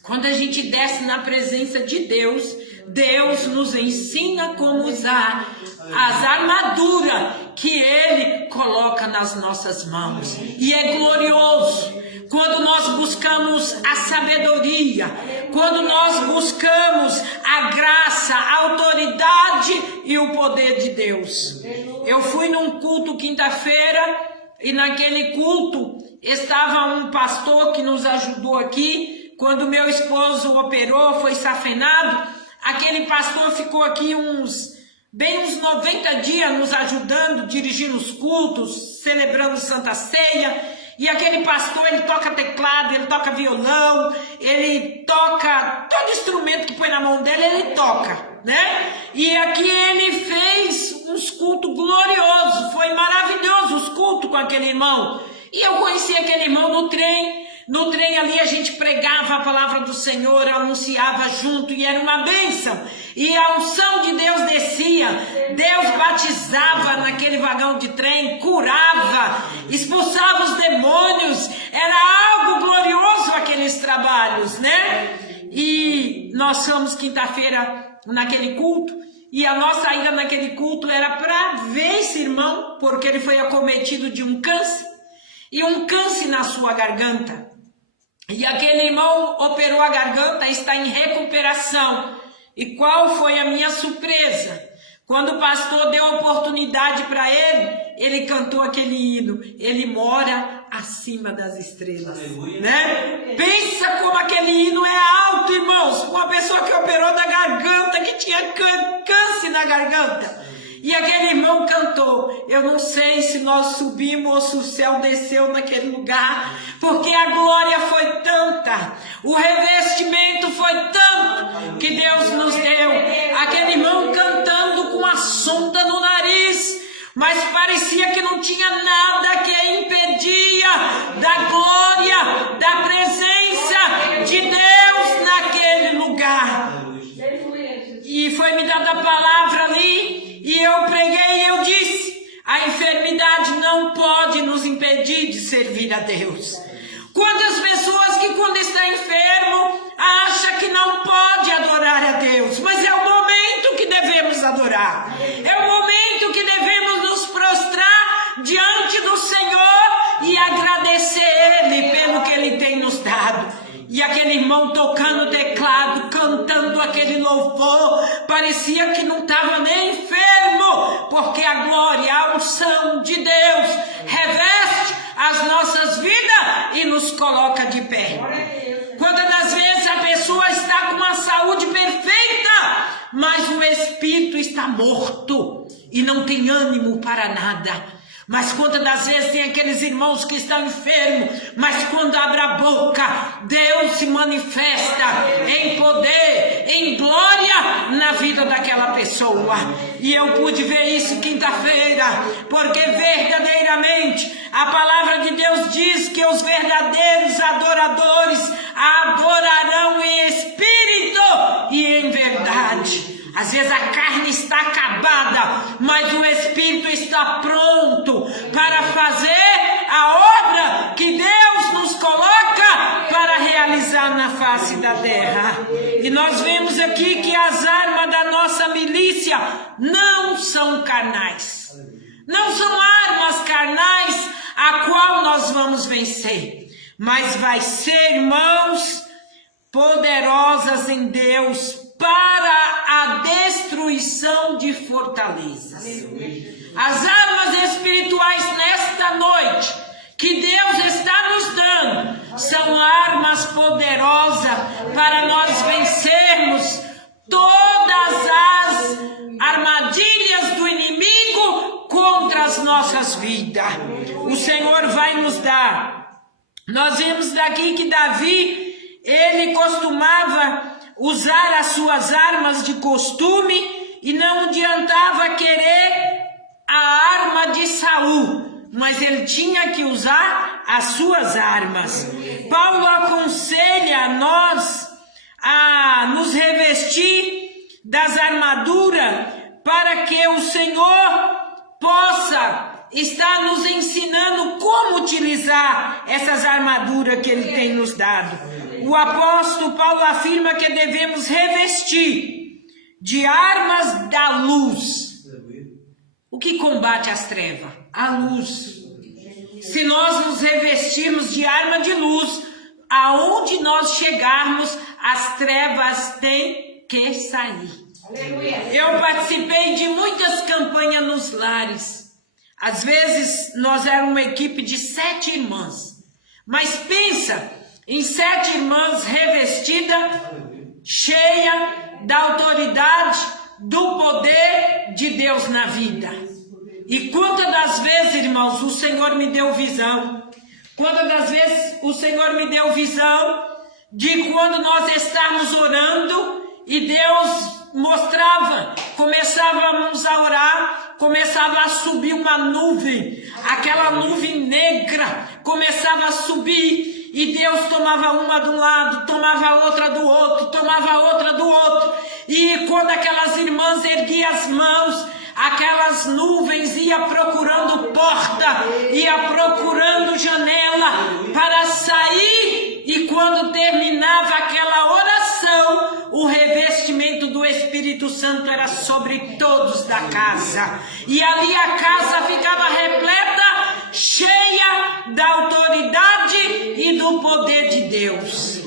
Quando a gente desce na presença de Deus, Deus nos ensina como usar as armaduras que Ele coloca nas nossas mãos. E é glorioso quando nós buscamos a sabedoria, quando nós buscamos a graça, a autoridade e o poder de Deus. Eu fui num culto quinta-feira e naquele culto estava um pastor que nos ajudou aqui. Quando meu esposo operou, foi safenado, aquele pastor ficou aqui uns 90 dias nos ajudando, dirigindo os cultos, celebrando Santa Ceia. E aquele pastor, ele toca teclado, ele toca violão, ele toca todo instrumento que põe na mão dele, ele toca, né? E aqui ele fez uns cultos gloriosos, foi maravilhoso os cultos com aquele irmão. E eu conheci aquele irmão no trem. No trem ali a gente pregava a palavra do Senhor, anunciava junto e era uma bênção. E a unção de Deus descia, Deus batizava naquele vagão de trem, curava, expulsava os demônios. Era algo glorioso aqueles trabalhos, né? E nós fomos quinta-feira naquele culto. E a nossa ida naquele culto era para ver esse irmão, porque ele foi acometido de um câncer. E um câncer na sua garganta. E aquele irmão operou a garganta, está em recuperação. E qual foi a minha surpresa? Quando o pastor deu oportunidade para ele, ele cantou aquele hino. Ele mora acima das estrelas, né? Pensa como aquele hino é alto, irmãos. Uma pessoa que operou da garganta, que tinha câncer na garganta. E aquele irmão cantou. Eu não sei se nós subimos ou se o céu desceu naquele lugar, porque a glória foi tanta, o revestimento foi tanto que Deus nos deu. Aquele irmão cantando com a sonda no nariz, mas parecia que não tinha nada que impedia da glória, da presença de Deus naquele lugar. E foi me dada a palavra ali. E eu preguei e eu disse, a enfermidade não pode nos impedir de servir a Deus. Quantas pessoas que quando está enfermo, acham que não pode adorar a Deus, mas é o momento que devemos adorar. É o momento que devemos nos prostrar diante do Senhor e agradecer Ele pelo que Ele tem nos dado. E aquele irmão tocando teclado, cantando aquele louvor, parecia que não estava nem enfermo, porque a glória, a unção de Deus reveste as nossas vidas e nos coloca de pé. Quantas das vezes a pessoa está com uma saúde perfeita, mas o espírito está morto e não tem ânimo para nada. Mas quantas das vezes tem aqueles irmãos que estão enfermos, mas quando abre a boca, Deus se manifesta em poder, em glória na vida daquela pessoa. E eu pude ver isso quinta-feira, porque verdadeiramente a palavra de Deus diz que os verdadeiros adoradores adorarão em espírito e em verdade. Às vezes a carne está acabada, mas o Espírito está pronto para fazer a obra que Deus nos coloca para realizar na face da terra. E nós vemos aqui que as armas da nossa milícia não são carnais. Não são armas carnais a qual nós vamos vencer. Mas vai ser, irmãos, poderosas em Deus para a destruição de fortalezas. As armas espirituais nesta noite que Deus está nos dando são armas poderosas para nós vencermos todas as armadilhas do inimigo contra as nossas vidas. O Senhor vai nos dar. Nós vemos daqui que Davi, ele costumava usar as suas armas de costume e não adiantava querer a arma de Saul, mas ele tinha que usar as suas armas. Paulo aconselha a nós a nos revestir das armaduras para que o Senhor possa estar nos ensinando como utilizar essas armaduras que Ele tem nos dado. O apóstolo Paulo afirma que devemos revestir de armas da luz. O que combate as trevas? A luz. Se nós nos revestirmos de arma de luz, aonde nós chegarmos, as trevas têm que sair. Eu participei de muitas campanhas nos lares. Às vezes nós éramos uma equipe de 7 irmãs. Mas pensa em 7 irmãs revestidas, cheia da autoridade, do poder de Deus na vida. E quantas das vezes, irmãos, o Senhor me deu visão. Quantas das vezes o Senhor me deu visão de quando nós estávamos orando e Deus mostrava, começávamos a orar, começava a subir uma nuvem, aquela nuvem negra começava a subir e Deus tomava uma de um lado, tomava outra do outro, tomava outra do outro, e quando aquelas irmãs erguiam as mãos, aquelas nuvens ia procurando porta, ia procurando janela para sair, e quando terminava aquela oração, o revestimento do Espírito Santo era sobre todos da casa, e ali a casa ficava repleta, cheia da autoridade e do poder de Deus.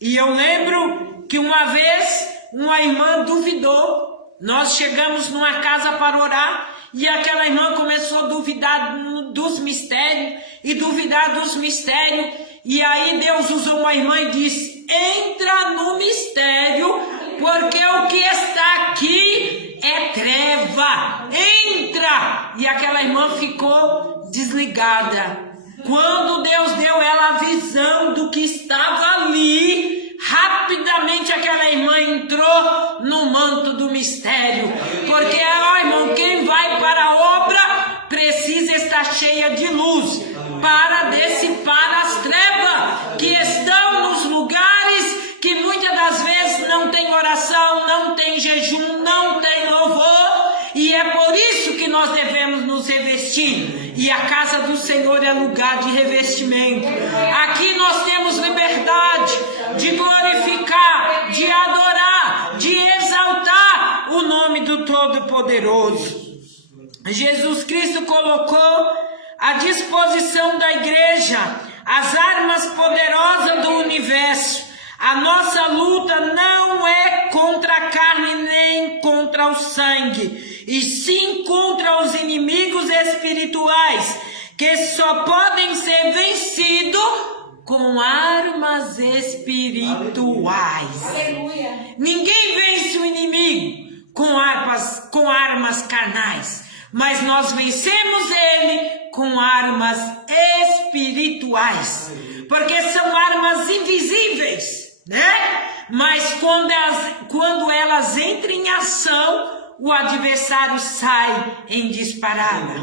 E eu lembro que uma vez uma irmã duvidou. Nós chegamos numa casa para orar e aquela irmã começou a duvidar dos mistérios e duvidar dos mistérios. E aí Deus usou uma irmã e disse: entra no mistério, porque o que está aqui é treva. Entra! E aquela irmã ficou desligada. Quando Deus deu ela a visão do que estava ali, rapidamente aquela irmã entrou no manto do mistério. Porque, irmão, quem vai para a obra precisa estar cheia de luz para dissipar as trevas que estão nos lugares que muitas das vezes não tem oração, não tem jejum, não tem louvor. E é por isso que nós devemos nos revestir. E a casa do Senhor é lugar de revestimento. Aqui nós temos liberdade de glorificar, de adorar, de exaltar o nome do Todo-Poderoso. Jesus Cristo colocou à disposição da igreja as armas poderosas do universo. A nossa luta não é contra a carne nem contra o sangue, e sim contra os inimigos espirituais, que só podem ser vencidos com armas espirituais. Aleluia. Ninguém vence o inimigo com armas carnais, mas nós vencemos ele com armas espirituais, porque são armas invisíveis, né? Mas quando elas entram em ação, o adversário sai em disparada.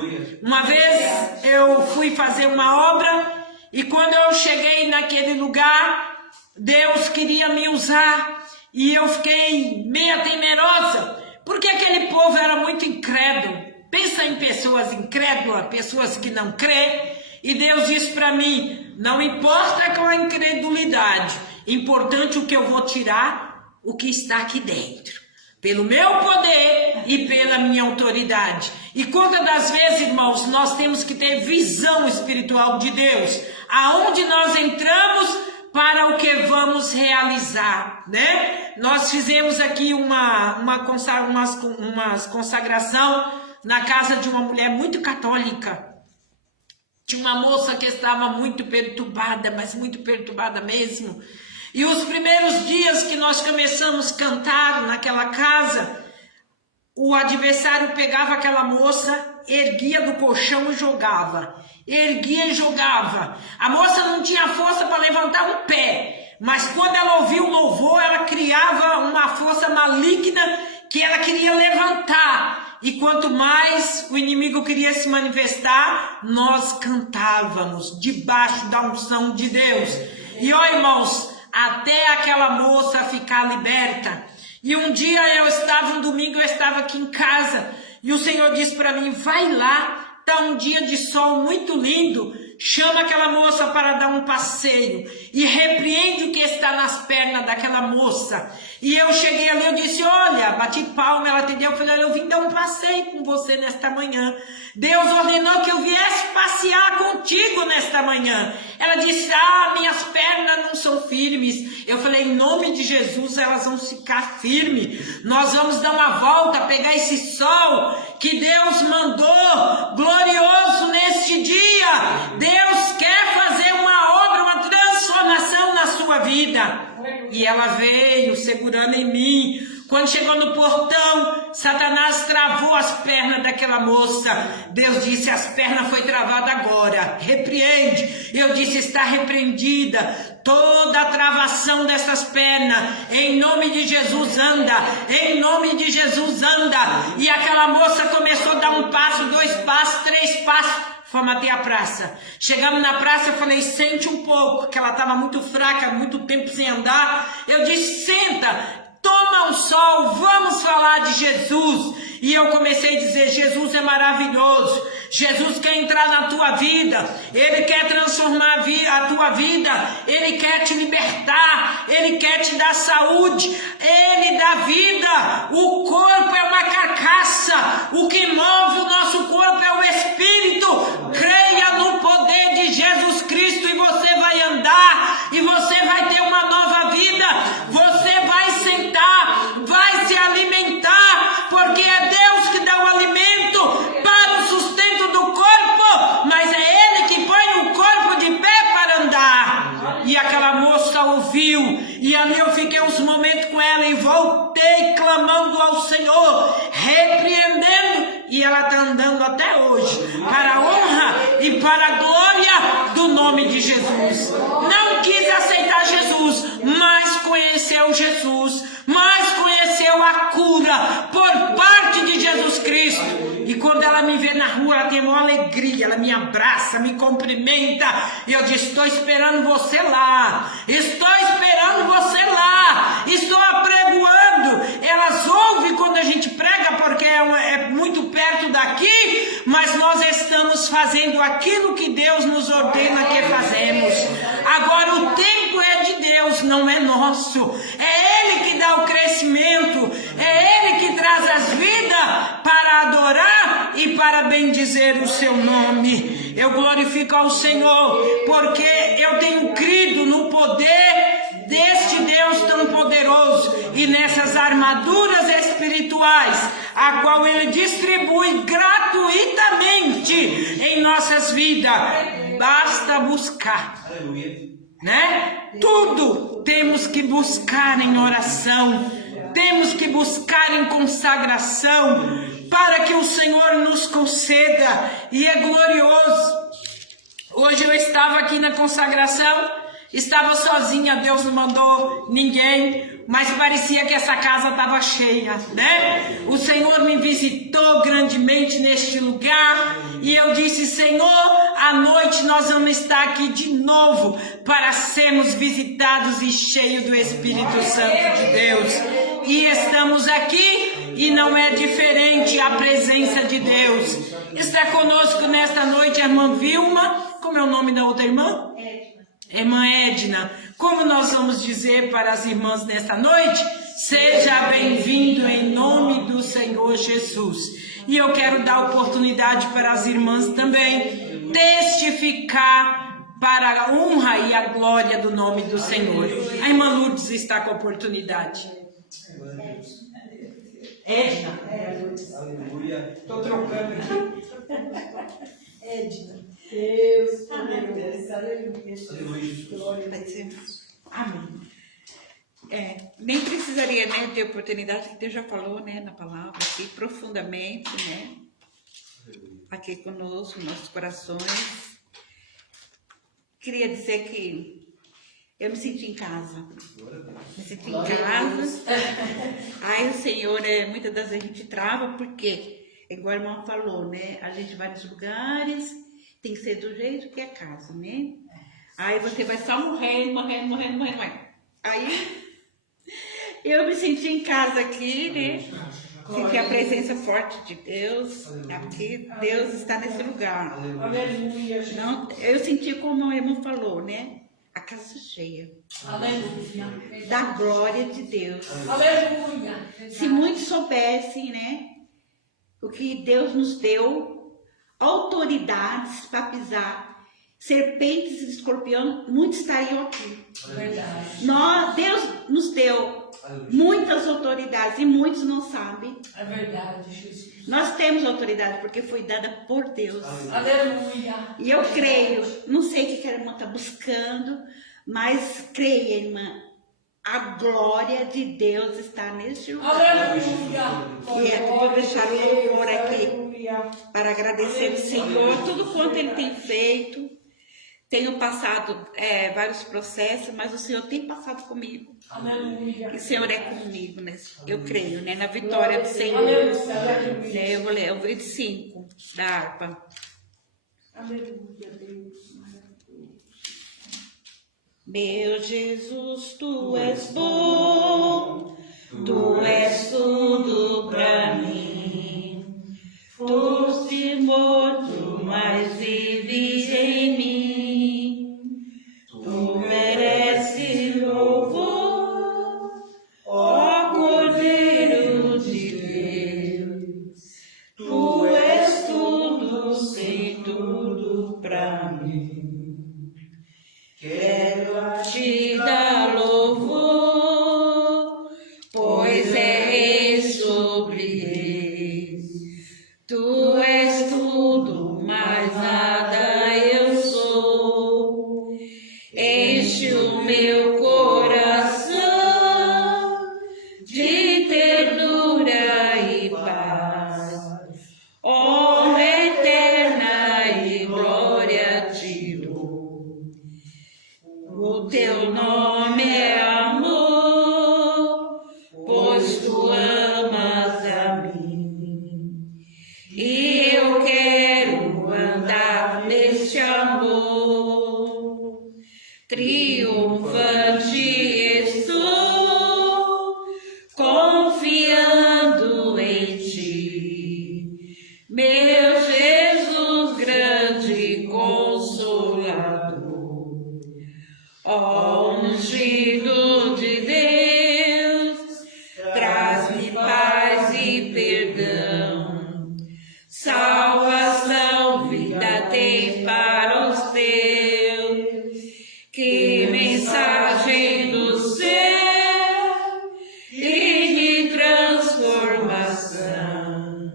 Uma vez eu fui fazer uma obra e quando eu cheguei naquele lugar, Deus queria me usar e eu fiquei meio temerosa, porque aquele povo era muito incrédulo. Pensa em pessoas incrédulas, pessoas que não crê. E Deus disse para mim: não importa com a incredulidade, importante o que eu vou tirar, o que está aqui dentro, pelo meu poder e pela minha autoridade. E quantas das vezes, irmãos, nós temos que ter visão espiritual de Deus, aonde nós entramos para o que vamos realizar, né? Nós fizemos aqui uma consagração na casa de uma mulher muito católica. Tinha uma moça que estava muito perturbada, mas muito perturbada mesmo. E os primeiros dias que nós começamos a cantar naquela casa, o adversário pegava aquela moça, erguia do colchão e jogava. Erguia e jogava. A moça não tinha força para levantar um pé, Mas quando ela ouvia o louvor, ela criava uma força maligna que ela queria levantar. E quanto mais o inimigo queria se manifestar, nós cantávamos debaixo da unção de Deus. E ó, irmãos, até aquela moça ficar liberta. E um dia um domingo eu estava aqui em casa, e o Senhor disse para mim, vai lá, tá um dia de sol muito lindo, chama aquela moça para dar um passeio, e repreende o que está nas pernas daquela moça. E eu cheguei ali, eu disse, olha, bati palma, ela atendeu, eu falei, olha, eu vim dar um passeio com você nesta manhã. Deus ordenou que eu viesse passear contigo nesta manhã. Ela disse, minhas pernas não são firmes. Eu falei, em nome de Jesus, elas vão ficar firmes. Nós vamos dar uma volta, pegar esse sol que Deus mandou, glorioso neste dia. Deus quer fazer uma obra, uma transformação na sua vida. E ela veio segurando em mim. Quando chegou no portão, Satanás travou as pernas daquela moça. Deus disse, as pernas foi travada agora. Repreende. Eu disse, está repreendida toda a travação dessas pernas. Em nome de Jesus, anda. Em nome de Jesus, anda. E aquela moça começou a dar um passo, 2 passos, 3 passos. Fomos até a praça. Chegamos na praça, eu falei, sente um pouco, que ela estava muito fraca, muito tempo sem andar. Eu disse, senta, toma um sol, vamos falar de Jesus. E eu comecei a dizer, Jesus é maravilhoso. Jesus quer entrar na tua vida, Ele quer transformar a tua vida, Ele quer te libertar, Ele quer te dar saúde, Ele dá vida. O corpo é uma carcaça, o que move o nosso corpo é o Espírito. Creia no poder de Jesus Cristo e você vai andar, e você vai ter uma nova vida, você vai sentar, vai se alimentar, porque é Deus que dá o alimento para o sustento do corpo, mas é Ele que põe o corpo de pé para andar. E aquela moça ouviu, e ali eu fiquei uns momentos com ela e voltei clamando ao Senhor, repreendendo, e ela está andando até hoje, para a honra e para a glória do nome de Jesus. Não quis aceitar Jesus, mas conheceu Jesus, mas conheceu a cura por parte de Jesus Cristo. E quando ela me vê na rua, ela tem uma alegria, ela me abraça, me cumprimenta. E eu disse, estou esperando você lá, estou esperando você lá, estou apregoando. Elas ouvem quando a gente prega, porque é muito perto daqui, mas nós estamos fazendo aquilo que Deus nos ordena que fazemos. Agora o tempo é de Deus, não é nosso. É Ele que dá o crescimento, é Ele que traz as vidas para adorar e para bendizer o seu nome. Eu glorifico ao Senhor, porque eu tenho crido no poder deste Deus tão poderoso e nessas armaduras espirituais, a qual Ele distribui gratuitamente em nossas vidas. Basta buscar, né? Tudo temos que buscar em oração, temos que buscar em consagração, para que o Senhor nos conceda, e é glorioso. Hoje eu estava aqui na consagração, estava sozinha, Deus não mandou ninguém, mas parecia que essa casa estava cheia, né? O Senhor me visitou grandemente neste lugar, e eu disse, Senhor, à noite nós vamos estar aqui de novo, para sermos visitados e cheios do Espírito Santo de Deus. E estamos aqui, e não é diferente a presença de Deus. Está conosco nesta noite a irmã Vilma. Como é o nome da outra irmã? Irmã Edna. Como nós vamos dizer para as irmãs nesta noite? Seja bem-vindo em nome do Senhor Jesus. E eu quero dar oportunidade para as irmãs também testificar para a honra e a glória do nome do Senhor. A irmã Lourdes está com a oportunidade. Edna. Aleluia. Estou trocando aqui. Edna. Deus poderoso. Aleluia. Aleluia. Amém. Nem precisaria, né, ter oportunidade, que Deus já falou, né, na palavra aqui, profundamente, né, aqui conosco, nossos corações. Queria dizer que eu me senti em casa. Me senti em casa. Aí o Senhor, muitas das vezes a gente trava, porque, igual a irmã falou, né? A gente vai nos lugares, tem que ser do jeito que é casa, né? Aí você vai só morrendo. Aí eu me senti em casa aqui, né? Senti a presença forte de Deus. Aqui, Deus está nesse lugar. Aleluia. Não, eu senti como a irmã falou, né? A casa cheia. Aleluia. Da glória de Deus. Aleluia. Se muitos soubessem, né? O que Deus nos deu, autoridades para pisar serpentes e escorpião, muitos estariam aqui. Verdade. Deus nos deu muitas autoridades e muitos não sabem. É verdade, Jesus. Nós temos autoridade porque foi dada por Deus. Aleluia. E eu creio, não sei o que a irmã está buscando, mas creia, irmã, a glória de Deus está neste lugar. Aleluia. E eu vou deixar o louvor aqui Aleluia. para agradecer ao Senhor tudo quanto Ele tem feito. Tenho passado vários processos, mas o Senhor tem passado comigo. Aleluia. E o Senhor é comigo, né? Eu creio, né? Na vitória do Senhor. Aleluia. Eu vou ler o 25 da harpa. Aleluia, Deus. Meu Jesus, Tu és bom, Tu és tudo pra mim. Foste morto, mas vives em mim. Tu mereces louvor, ó Cordeiro de Deus. Tu és tudo, sem tudo pra mim. Quero a Ti dar louvor, pois és sobre eles. Tu és tudo, mas nada eu sou. Enche o meu coração de ternura e paz. Honra eterna e glória Te dou. O Teu nome é amor, pois Tu amas a mim. E eu quero andar neste amor. Triunfante estou, confiando em Ti. Meu Jesus, grande Consolador. Ó ungido de Deus, traz-me paz e perdão. Salvação, vida tem para os teus. Que mensagem do céu e de transformação,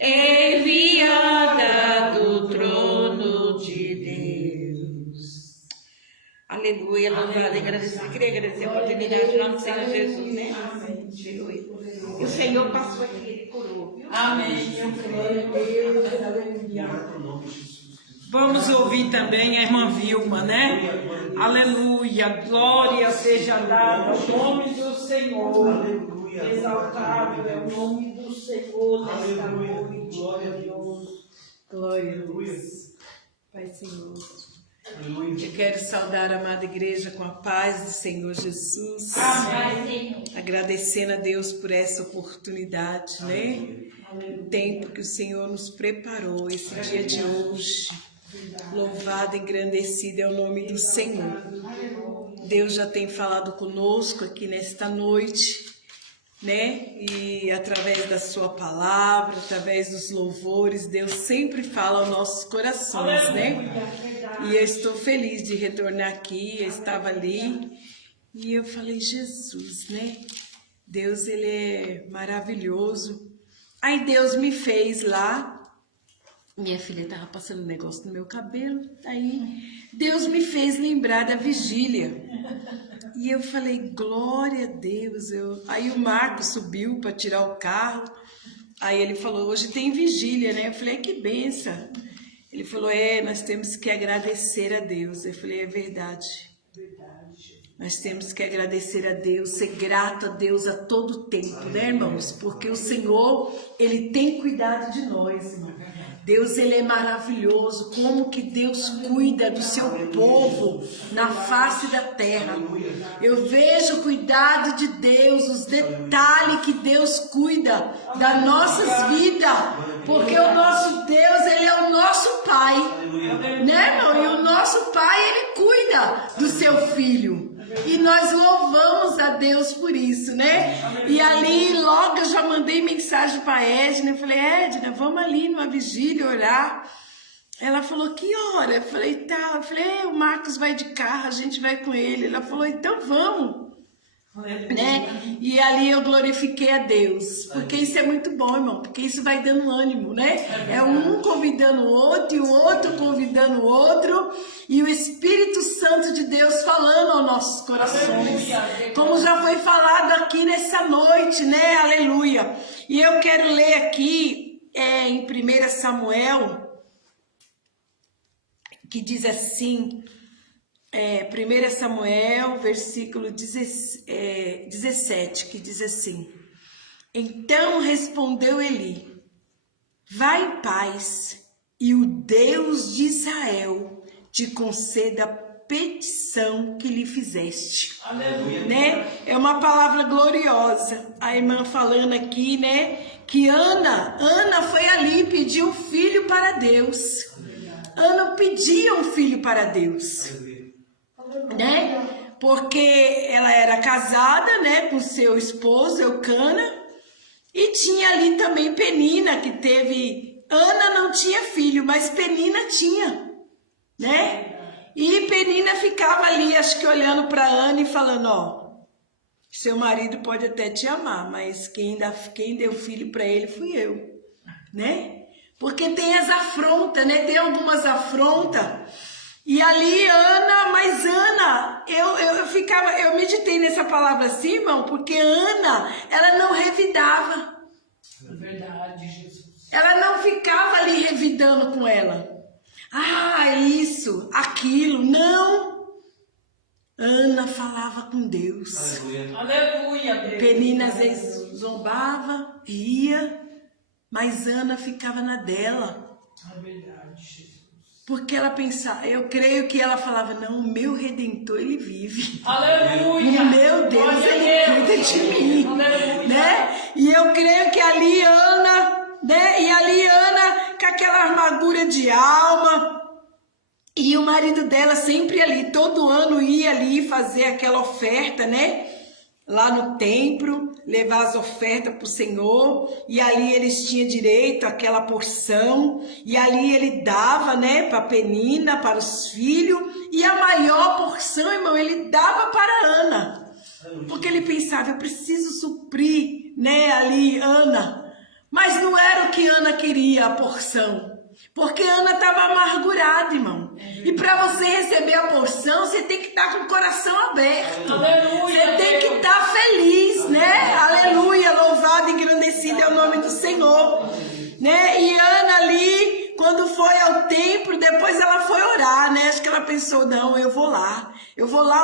enviada do trono de Deus. Aleluia, louvado e agradecido. Queria agradecer a oportunidade em nome do Senhor Jesus, né? Aleluia. E o Senhor passou aqui, Ele curou, viu? Amém. Eu creio, Deus. Aleluia. Vamos ouvir também a irmã Vilma, né? Aleluia. Glória seja dada ao nome do Senhor. Exaltado é o nome do Senhor nesta noite. Glória a Deus. Glória a Deus. Pai Senhor. Eu quero saudar a amada igreja com a paz do Senhor Jesus. Amém. Agradecendo a Deus por essa oportunidade, né? O tempo que o Senhor nos preparou, esse dia de hoje. Louvado e engrandecido é o nome do Senhor. Deus já tem falado conosco aqui nesta noite, né? E através da sua palavra, através dos louvores, Deus sempre fala aos nossos corações, né? E eu estou feliz de retornar aqui. Eu estava ali e eu falei, Jesus, né? Deus, Ele é maravilhoso. Aí Deus me fez lá. Minha filha estava passando um negócio no meu cabelo. Aí Deus me fez lembrar da vigília. E eu falei, glória a Deus. Aí o Marcos subiu para tirar o carro. Aí ele falou, hoje tem vigília, né? Eu falei, que benção. Ele falou, nós temos que agradecer a Deus. Eu falei, é verdade. Nós temos que agradecer a Deus, ser grato a Deus a todo tempo, né, irmãos? Porque o Senhor, Ele tem cuidado de nós, irmão. Deus, Ele é maravilhoso. Como que Deus cuida do seu povo na face da terra. Eu vejo o cuidado de Deus, os detalhes que Deus cuida das nossas vidas. Porque o nosso Deus, Ele é o nosso Pai. Né, irmão? E o nosso Pai, Ele cuida do seu filho. E nós louvamos a Deus por isso, né? E ali logo eu já mandei mensagem para Edna. Eu falei, Edna, vamos ali numa vigília orar. Ela falou, que hora? Eu falei, tá. Eu falei, o Marcos vai de carro, a gente vai com ele. Ela falou, então vamos. Né? E ali eu glorifiquei a Deus, porque isso é muito bom, irmão, porque isso vai dando ânimo, né? É um convidando o outro e o outro convidando o outro, e o Espírito Santo de Deus falando aos nossos corações, como já foi falado aqui nessa noite, né? Aleluia. E eu quero ler aqui em 1 Samuel, que diz assim, 1 Samuel, versículo 17, que diz assim: Então respondeu Eli, vá em paz, e o Deus de Israel te conceda a petição que lhe fizeste. Aleluia. Né? É uma palavra gloriosa. A irmã falando aqui, né, que Ana foi ali e pediu um filho para Deus. Ana pedia um filho para Deus. Né? Porque ela era casada, né, com seu esposo Eucana, e tinha ali também Penina, que teve. Ana não tinha filho, mas Penina tinha, né? E Penina ficava ali, acho que olhando para Ana e falando, ó, seu marido pode até te amar, mas quem deu filho para ele fui eu, né? Porque tem as afrontas, né? Tem algumas afrontas. E ali Ana, eu meditei nessa palavra assim, irmão, porque Ana, ela não revidava. É verdade, Jesus. Ela não ficava ali revidando com ela. Ah, isso, aquilo, não. Ana falava com Deus. Aleluia. Aleluia, Deus. Penina às vezes zombava, ria, mas Ana ficava na dela. É verdade, Jesus. Porque ela pensava, eu creio que ela falava, não, o meu Redentor, ele vive. Aleluia! O meu Deus, ele cuida de mim. Aleluia. Né? E eu creio que ali Ana, né? E ali Ana, com aquela armadura de alma, e o marido dela sempre ali, todo ano ia ali fazer aquela oferta, né? Lá no templo, levar as ofertas para o Senhor, e ali eles tinham direito àquela porção, e ali ele dava, né, para Penina, para os filhos, e a maior porção, irmão, ele dava para Ana, porque ele pensava, eu preciso suprir, né, ali Ana, mas não era o que Ana queria, a porção, porque Ana estava amargurada, irmão. E para você receber a porção, você tem que estar com o coração aberto. Aleluia, você tem que estar feliz, né? Aleluia, louvado e engrandecido é o nome do Senhor. Né? E Ana ali, quando foi ao templo, depois ela foi orar, né? Acho que ela pensou, não, eu vou lá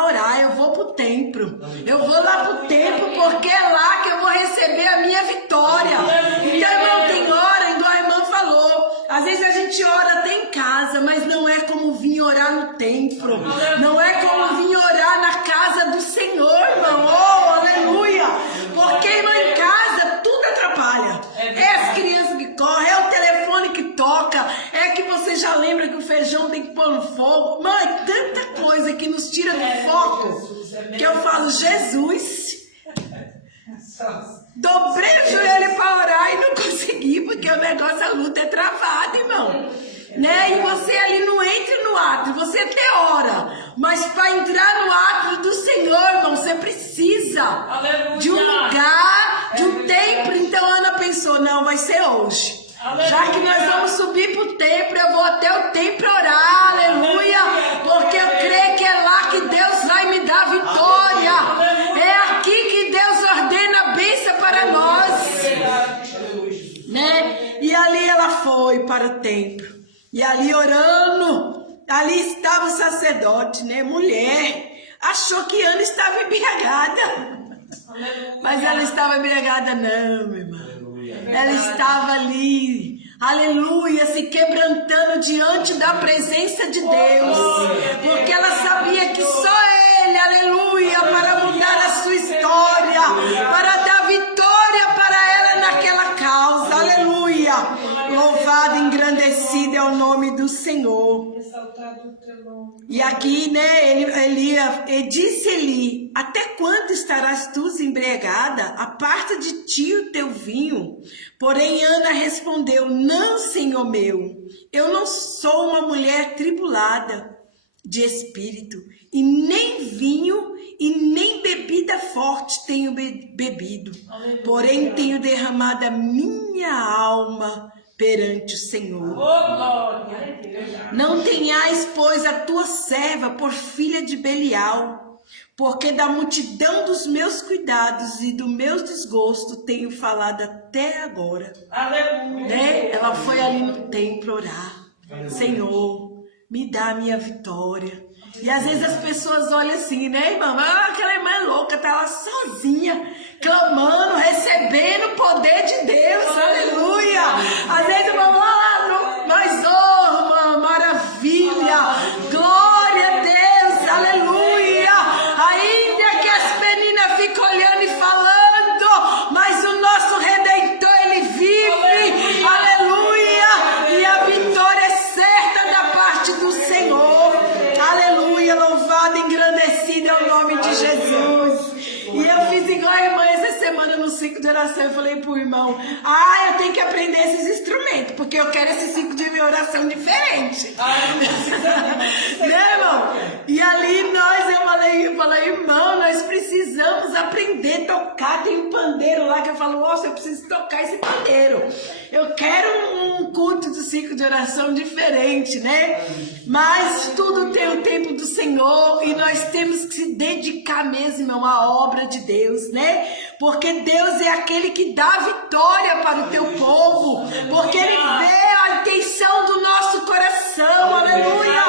orar, eu vou pro templo. Eu vou lá pro templo porque é lá que eu vou receber a minha vitória. Então, irmão, tem hora, igual a irmã falou, às vezes a gente ora até em casa, mas não é como vir orar no templo. Não é como vir orar na casa do Senhor, irmão. Oh, aleluia! Porque, irmão, em casa tudo atrapalha. É as crianças que correm, é o telefone que toca, é que você já lembra que o feijão tem que pôr no fogo. Mãe, tanta coisa que nos tira do foco, que eu falo, Jesus, dobrei o joelho para orar e não consegui, porque o negócio, a luta é travada, irmão. Né? E você ali não entra no átrio, você até ora, mas para entrar no átrio do Senhor, irmão, você precisa de um lugar, de um templo. Então Ana pensou, não, vai ser hoje. Já que nós vamos subir para o templo, eu vou até o templo orar, aleluia, porque eu creio que é lá que Deus vai me dar vitória. É aqui que Deus ordena a bênção para nós. Né? E ali ela foi para o templo. E ali orando, ali estava o sacerdote, né? Mulher, achou que Ana estava embriagada. Mas ela estava embriagada não, meu irmão. Ela estava ali, aleluia, se quebrantando diante da presença de Deus. Porque ela sabia que só Ele, aleluia, para mudar a sua história, para dar vitória para ela naquela causa, aleluia. Louvado, engrandecido é o nome do Senhor. E aqui, né, ele disse-lhe: até quando estarás tu embriagada? Aparta de ti o teu vinho. Porém Ana respondeu: não, Senhor meu, eu não sou uma mulher tribulada de espírito, e nem vinho e nem bebida forte tenho bebido. Porém tenho derramado a minha alma perante o Senhor. Não tenhais, pois, a tua serva por filha de Belial, porque da multidão dos meus cuidados e do meu desgosto tenho falado até agora. Né? Ela foi ali no templo orar. Senhor, me dá a minha vitória. E às vezes as pessoas olham assim, né, irmã? Ah, aquela irmã é louca, tá lá sozinha, clamando, recebendo o poder de Deus, aleluia. Às vezes vamos lá, mas oh, irmã, maravilha, glória a Deus, aleluia. Ainda que as meninas ficam olhando e falando, mas o nosso Redentor, ele vive, aleluia. E a vitória é certa da parte do Senhor, aleluia. Louvado, engrandecido é o nome de Jesus. E eu fiz igual a irmã essa semana no ciclo de oração. Eu falei pro irmão: eu tenho que aprender esses instrumentos, porque eu quero esse ciclo de oração diferente. Né, irmão? E ali eu falei, irmão, nós precisamos aprender a tocar. Tem um pandeiro lá que eu falo: nossa, eu preciso tocar esse pandeiro. Eu quero um culto do ciclo de oração diferente, né? Mas tudo tem o tempo do Senhor, e nós temos que se dedicar mesmo, irmão, à obra de Deus, né? Porque Deus é aquele que dá vitória para o teu povo, porque Ele vê a intenção do nosso coração, aleluia.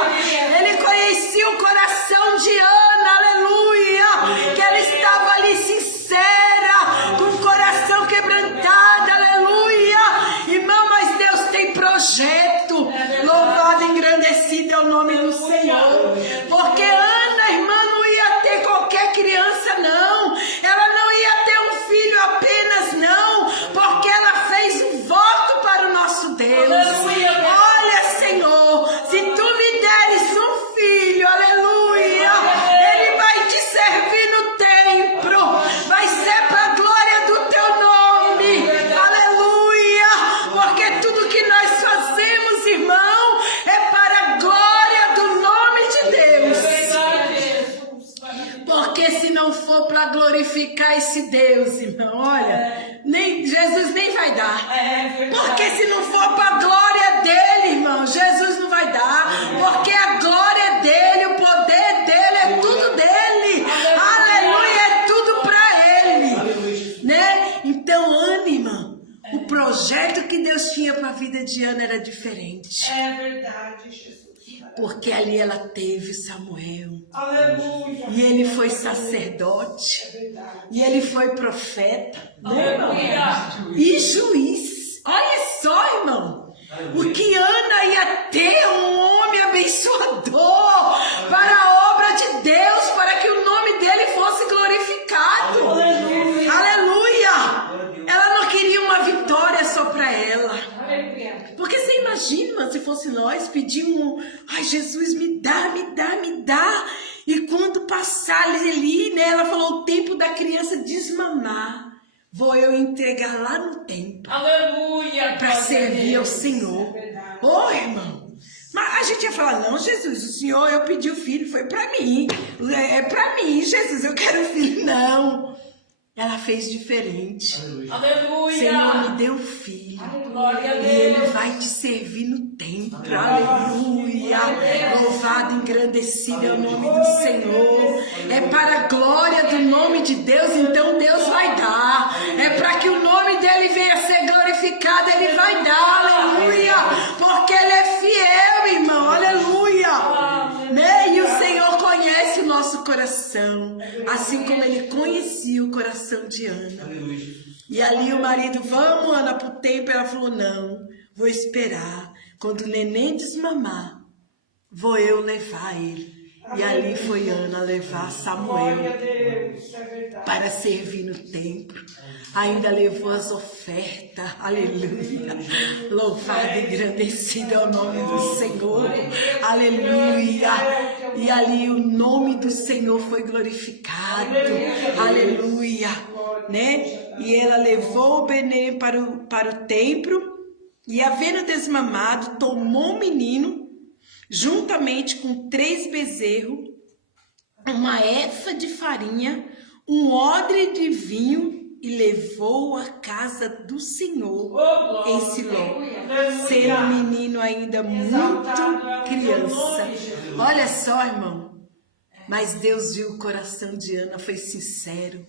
Ele conhecia o coração de Ana, aleluia, que ela estava ali sincera, com o coração quebrantado, aleluia. Irmão, mas Deus tem projeto. Louvado, engrandecido é o nome do Senhor. Porque Ana, irmã, não ia ter qualquer criança, não. Ela não ia ter um filho apenas, não. Porque ela fez um voto para o nosso Deus. Olha, Senhor, se tu me deres um filho, aleluia, ele vai te servir no templo. Vai ser para a glória do teu nome, aleluia. Porque tudo que nós fazemos, irmão, é para a glória do nome de Deus. Porque se não for para glorificar esse Deus, irmão, olha, Jesus nem vai dar. Porque se não for para a glória dele, irmão, Jesus não vai dar. Porque a glória dele, o poder dele, é tudo dele. Aleluia, é tudo para ele, né? Então, Ana, irmão, o projeto que Deus tinha para a vida de Ana era diferente. É verdade, Jesus. Porque ali ela teve Samuel. Aleluia. E ele foi sacerdote. E ele foi profeta. Né, irmão? E juiz. Olha só, irmão. O que Ana ia ter, um homem abençoador para a obra de Deus, para que o nome dele fosse glorificado. Aleluia. Ela não queria uma vitória só para ela. Porque você imagina, se fosse nós, pedir ai, Jesus, me dá, me dá, me dá. E quando passar ali, né, ela falou: o tempo da criança desmamar, vou eu entregar lá no templo. Aleluia. Para servir ao Senhor. Ô, irmão, mas a gente ia falar: não, Jesus, o Senhor, eu pedi o filho, foi para mim. É para mim, Jesus, eu quero o filho. Não. Ela fez diferente. Aleluia. Senhor, me deu filho. Glória a Deus. E ele vai te servir no templo. Aleluia. Louvado, engrandecido é o nome do Senhor. É para a glória do nome de Deus, então Deus vai dar. É para que o nome dele venha a ser glorificado, ele vai dar. Aleluia. Porque ele é fiel, irmão. Aleluia. Né? E o Senhor conhece o nosso coração. coração, assim como ele conhecia o coração de Ana. Aleluia, Jesus. E ali o marido, vamos, Ana, pro templo. Ela falou, não, vou esperar. Quando o neném desmamar, vou eu levar ele. E ali foi Ana levar Samuel para servir no templo. Ainda levou as ofertas, aleluia. Louvado e engrandecido é o nome do Senhor, aleluia. E ali o nome do Senhor foi glorificado, aleluia, né? E ela levou o Benê para o templo, e havendo desmamado, tomou o menino, juntamente com 3 bezerros, uma efa de farinha, um odre de vinho, e levou à casa do Senhor em Siló, sendo um menino ainda muito criança. Olha só, irmão, mas Deus viu o coração de Ana, foi sincero.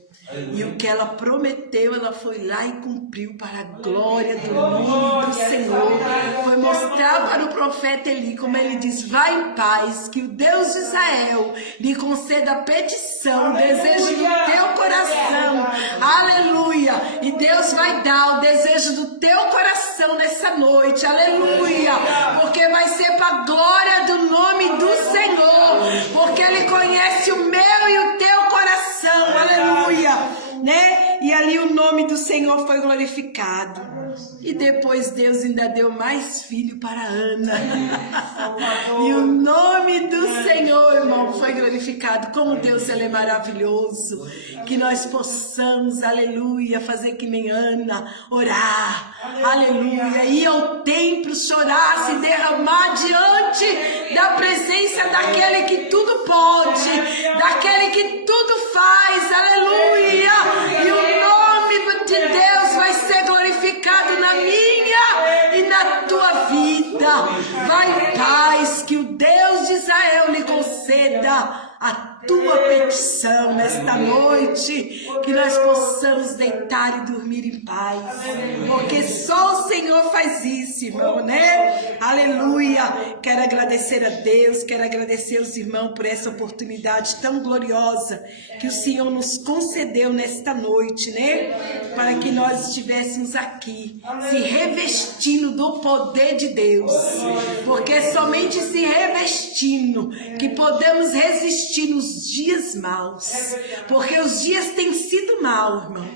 E o que ela prometeu, ela foi lá e cumpriu para a glória do nome do Senhor. Foi mostrar para o profeta Eli, como ele diz, vai em paz, que o Deus de Israel lhe conceda a petição, o desejo do teu coração. Aleluia! E Deus vai dar o desejo do teu coração nessa noite. Aleluia! Porque vai ser para a glória do nome do Senhor. Porque Ele conhece o meu e o teu coração. Aleluia! Né? E ali o nome do Senhor foi glorificado. E depois Deus ainda deu mais filho para Ana. E o nome do Senhor, irmão, foi glorificado. Como Deus, Ele é maravilhoso. Que nós possamos, aleluia, fazer que nem Ana, orar, aleluia, ir ao templo, chorar, se derramar diante da presença daquele que tudo pode, daquele que tudo faz, aleluia. E o nome de Deus vai ser glorificado na minha e na tua vida. Vai em paz, que o Deus de Israel lhe conceda a tua petição nesta noite, que nós possamos deitar e dormir em paz, porque só o Senhor faz isso, irmão, né? Aleluia! Quero agradecer a Deus, quero agradecer aos irmãos por essa oportunidade tão gloriosa que o Senhor nos concedeu nesta noite, né? Para que nós estivéssemos aqui, se revestindo do poder de Deus, porque é somente se revestindo que podemos resistir nos dias maus, porque os dias têm sido maus, irmão,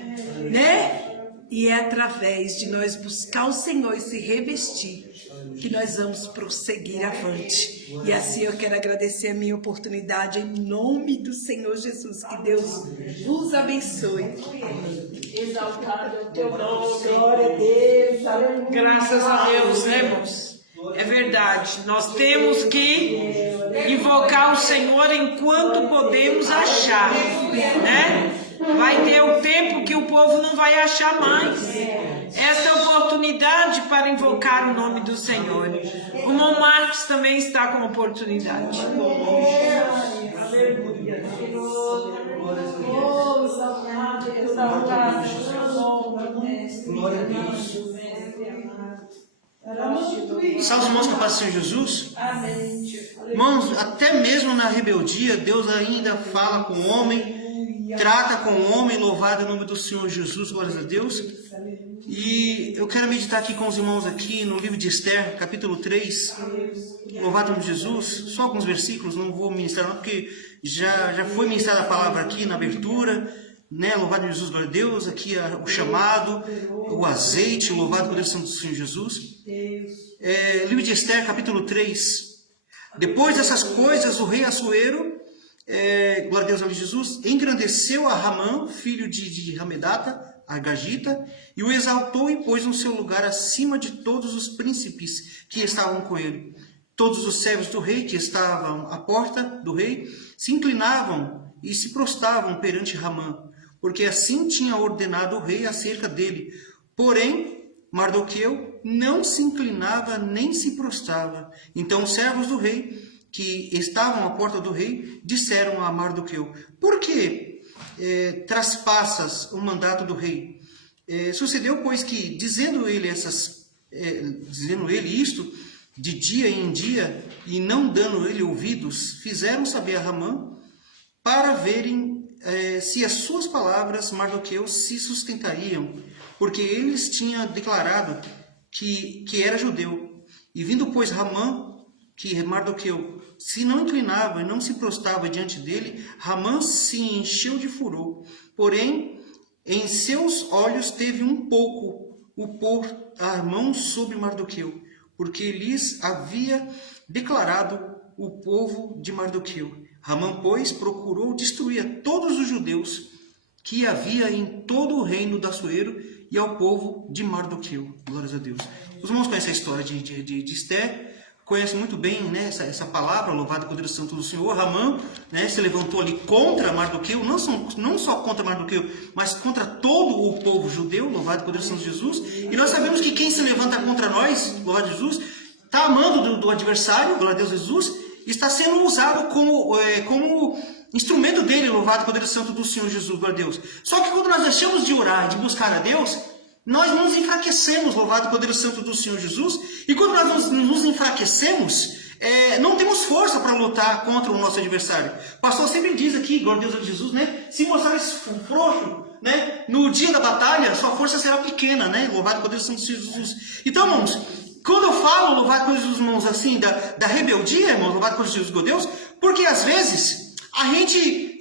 né? E é através de nós buscar o Senhor e se revestir que nós vamos prosseguir avante. E assim eu quero agradecer a minha oportunidade em nome do Senhor Jesus. Que Deus vos abençoe. Exaltado é o teu nome. Glória a Deus. Aleluia. Graças a Deus, né, irmãos? É verdade, nós temos que invocar o Senhor enquanto podemos achar, né? Vai ter o tempo que o povo não vai achar mais esta oportunidade para invocar o nome do Senhor. O irmão Marcos também está com oportunidade. Glória a Deus. Sabe os irmãos que passam em Jesus? Irmãos, até mesmo na rebeldia, Deus ainda fala com o homem, trata com o homem, louvado em nome do Senhor Jesus, glórias a Deus. E eu quero meditar aqui com os irmãos aqui no livro de Esther, capítulo 3, louvado em nome de Jesus, só alguns versículos, não vou ministrar não, porque já foi ministrada a palavra aqui na abertura, né? Louvado em Jesus, glória a Deus, aqui o chamado, o azeite, louvado por Deus, Santo do Senhor Jesus. Livro de Esther, capítulo 3. Depois dessas coisas, o rei Assuero, glória a Deus, nome de Jesus, engrandeceu a Ramã, filho de Hamedata, a Gagita, e o exaltou e pôs no seu lugar acima de todos os príncipes que estavam com ele. Todos os servos do rei que estavam à porta do rei se inclinavam e se prostravam perante Ramã, porque assim tinha ordenado o rei acerca dele. Porém, Mardoqueu não se inclinava nem se prostrava. Então os servos do rei, que estavam à porta do rei, disseram a Mardoqueu: por que traspassas o mandato do rei? Sucedeu, pois, que, dizendo ele isto, de dia em dia, e não dando ele ouvidos, fizeram saber a Ramã, para verem se as suas palavras, Mardoqueu, se sustentariam, porque eles tinham declarado que era judeu. E vindo, pois, Ramã, que Mardoqueu se não inclinava e não se prostrava diante dele, Ramã se encheu de furor. Porém, em seus olhos teve um pouco o pôr a mão sobre Mardoqueu, porque lhes havia declarado o povo de Mardoqueu. Ramã, pois, procurou destruir todos os judeus que havia em todo o reino do Assuero e ao povo de Mardoqueu. Glórias a Deus. Os irmãos conhecem a história de Esther, conhecem muito bem, né, essa palavra, louvado e poderoso santo do Senhor. Ramã, né, se levantou ali contra Mardoqueu, não só contra Mardoqueu, mas contra todo o povo judeu, louvado e poderoso santo Jesus. E nós sabemos que quem se levanta contra nós, louvado a Jesus, está amando do adversário, glória a Deus Jesus, e está sendo usado como instrumento dele, louvado e poderoso santo do Senhor Jesus, glória a Deus. Só que quando nós deixamos de orar e de buscar a Deus, nós nos enfraquecemos, louvado e poderoso santo do Senhor Jesus. E quando nós nos enfraquecemos, não temos força para lutar contra o nosso adversário. O pastor sempre diz aqui, glória a Deus Jesus, né? Se mostrares frouxo, né, no dia da batalha, sua força será pequena, né? Louvado e poderoso santo do Senhor Jesus. Então, irmãos, quando eu falo, louvado e poderoso Jesus, irmãos, assim, da rebeldia, irmãos, louvado e poderoso Jesus, meu Deus, porque às vezes a gente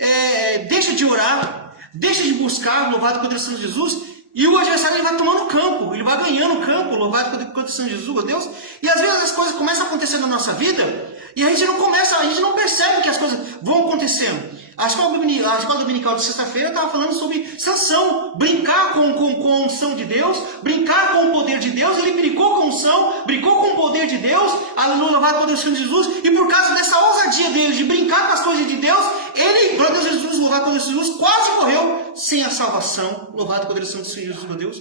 deixa de orar, deixa de buscar, louvado e poderoso santo Jesus, e o adversário ele vai tomando campo, ele vai ganhando campo, louvado e poderoso santo Jesus, meu Deus. E às vezes as coisas começam a acontecer na nossa vida e a gente não percebe que as coisas vão acontecendo. A escola dominical de sexta-feira estava falando sobre Sansão, brincar com a unção de Deus, brincar com o poder de Deus. Ele brincou com a unção, brincou com o poder de Deus, louvado por Deus Jesus, e por causa dessa ousadia dele de brincar com as coisas de Deus, ele, glória a Deus Jesus, louvado por Deus Jesus, quase morreu sem a salvação, louvado por Deus Jesus, meu Deus.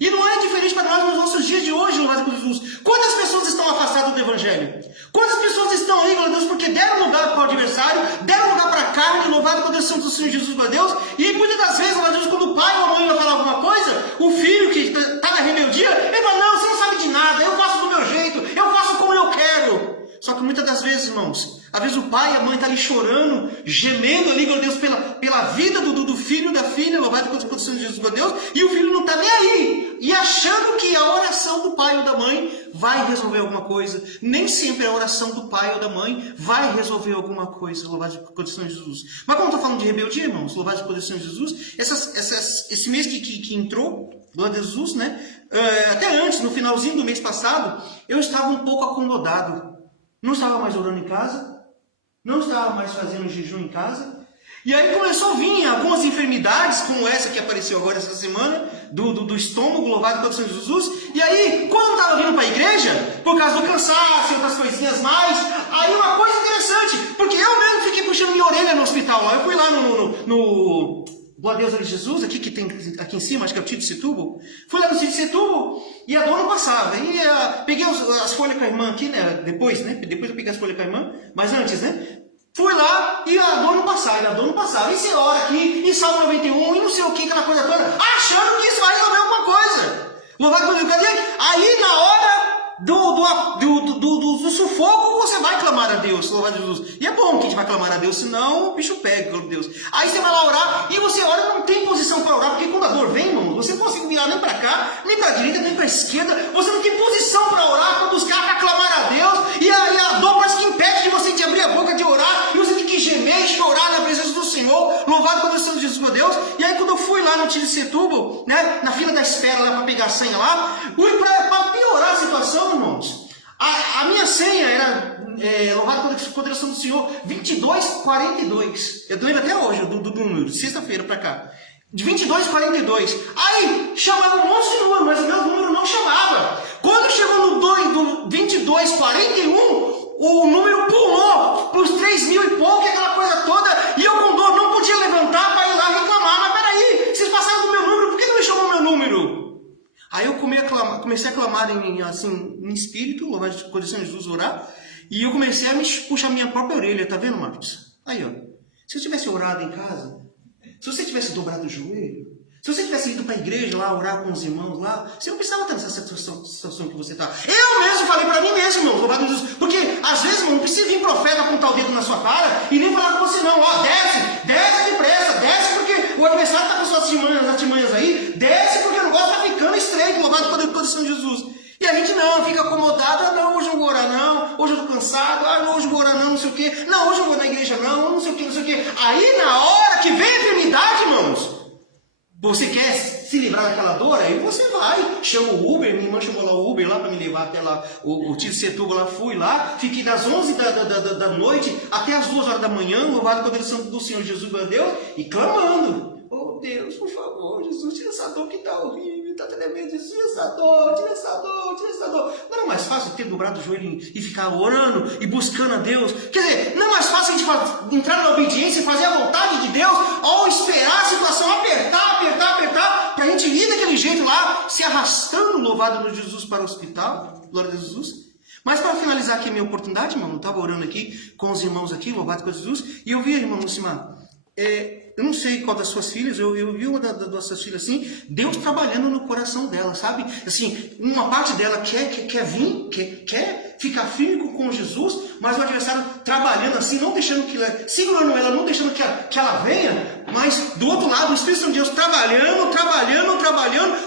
E não é diferente para nós nos nossos dias de hoje, louvado por Jesus. Quantas pessoas estão afastadas do Evangelho? Quantas pessoas estão aí, glória a Deus, porque deram lugar para o adversário, deram lugar para a carne, louvado por Deus santo do Senhor Jesus, meu Deus. E muitas das vezes, glória a Deus, quando o pai ou a mãe vai falar alguma coisa, o filho que está na rebeldia, ele fala, não, você não sabe de nada, eu faço do meu jeito, eu faço como eu quero. Só que muitas das vezes, irmãos, às vezes o pai e a mãe estão ali chorando, gemendo ali, glória a Deus, pela vida do filho, da filha, louvado por Deus, Jesus, meu Deus, e o filho não está nem aí, e achando que a oração do pai ou da mãe vai resolver alguma coisa. Nem sempre a oração do pai ou da mãe vai resolver alguma coisa, louvado por Deus, Jesus. Mas como eu estou falando de rebeldia, irmãos, louvado por Deus, Jesus, esse mês que entrou, glória a Jesus, né, até antes, no finalzinho do mês passado, eu estava um pouco acomodado. Não estava mais orando em casa, não estava mais fazendo jejum em casa. E aí começou a vir algumas enfermidades, como essa que apareceu agora essa semana, do estômago, louvado pelo Senhor Jesus. E aí, quando eu estava vindo para a igreja, por causa do cansaço e outras coisinhas mais, aí uma coisa interessante, porque eu mesmo fiquei puxando minha orelha no hospital lá. Eu fui lá no Glória a Deus, Jesus, aqui que tem aqui em cima, acho que é o Tito Setúbal. Fui lá no Tito Setúbal e a dor não passava. E peguei as folhas com a irmã aqui, né? Depois eu peguei as folhas com a irmã, mas antes, né? Fui lá e a dor não passava, E você ora aqui, e Salmo 91, e não sei o que, aquela coisa toda, achando que isso vai resolver alguma coisa. Louvado por Deus. Aí na hora do sufoco, você vai clamar a Deus, louvado a Jesus. E é bom que a gente vai clamar a Deus, senão o bicho pega, glória a Deus. Aí você vai lá orar, e você ora, não tem posição para orar, porque quando a dor vem, irmão, você não consegue virar nem para cá, nem para a direita, nem para a esquerda, você não tem posição para orar, para buscar, para clamar a Deus, e aí a dor parece que impede de você de abrir a boca, de orar, e você tem que gemer e chorar na presença do Senhor, louvado por Deus, Jesus, meu Deus. E aí quando eu fui lá no Tito Setúbal, né, na fila da espera lá para pegar a senha lá, para piorar a situação, irmãos, a minha senha era, louvado por Deus do Senhor, 2242. Eu lembro até hoje do número, de sexta-feira para cá. De 2242. Aí chamava um monte de número, mas o meu número não chamava. Quando chegou no 2241, o número pulou para os 3.000 e pouco, aquela coisa toda, e eu com dor não podia levantar para ir lá reclamar. Mas peraí, vocês passaram do meu número, por que não me chamou meu número? Aí eu comecei a clamar em espírito, louvado por Deus, Jesus, orar, e eu comecei a puxar minha própria orelha, tá vendo, Marcos? Aí, ó, se eu tivesse orado em casa, se você tivesse dobrado o joelho, se você tivesse ido para a igreja lá, orar com os irmãos lá, você não precisava estar nessa situação que você está. Eu mesmo falei para mim mesmo, irmão, louvado Jesus, porque às vezes, irmão, não precisa vir profeta apontar o dedo na sua cara e nem falar com você não, ó, desce louvado pelo poder do Senhor Jesus. E a gente não, fica acomodado, não, hoje eu vou orar não, hoje eu tô cansado, não, hoje eu vou orar não sei o quê, não, hoje eu vou na igreja não sei o quê, não sei o quê. Aí na hora que vem a enfermidade, irmãos, você quer se livrar daquela dor, aí você vai, chama o Uber, minha irmã chamou lá o Uber lá para me levar até lá, o tio Setúbal lá, fui lá, fiquei das 11 da noite até as 2 horas da manhã, louvado pelo Santo do Senhor Jesus, meu Deus, e clamando. Oh Deus, por favor, Jesus, tira essa dor que está horrível, está tremendo, Jesus, tira essa dor, tira essa dor, tira essa dor. Não era mais fácil ter dobrado o joelho e ficar orando e buscando a Deus? Quer dizer, não é mais fácil a gente entrar na obediência e fazer a vontade de Deus, ou esperar a situação apertar, para a gente ir daquele jeito lá, se arrastando, louvado no Jesus, para o hospital, glória a Jesus. Mas para finalizar aqui a minha oportunidade, irmão, eu estava orando aqui com os irmãos aqui, louvado por Jesus, e eu vi a irmã Lucimar, eu não sei qual das suas filhas, eu vi uma das suas filhas assim, Deus trabalhando no coração dela, sabe? Assim, uma parte dela quer vir, quer ficar firme com Jesus, mas o adversário trabalhando assim, não deixando que ela, segurando ela, não deixando que ela venha, mas do outro lado, o Espírito Santo de Deus trabalhando,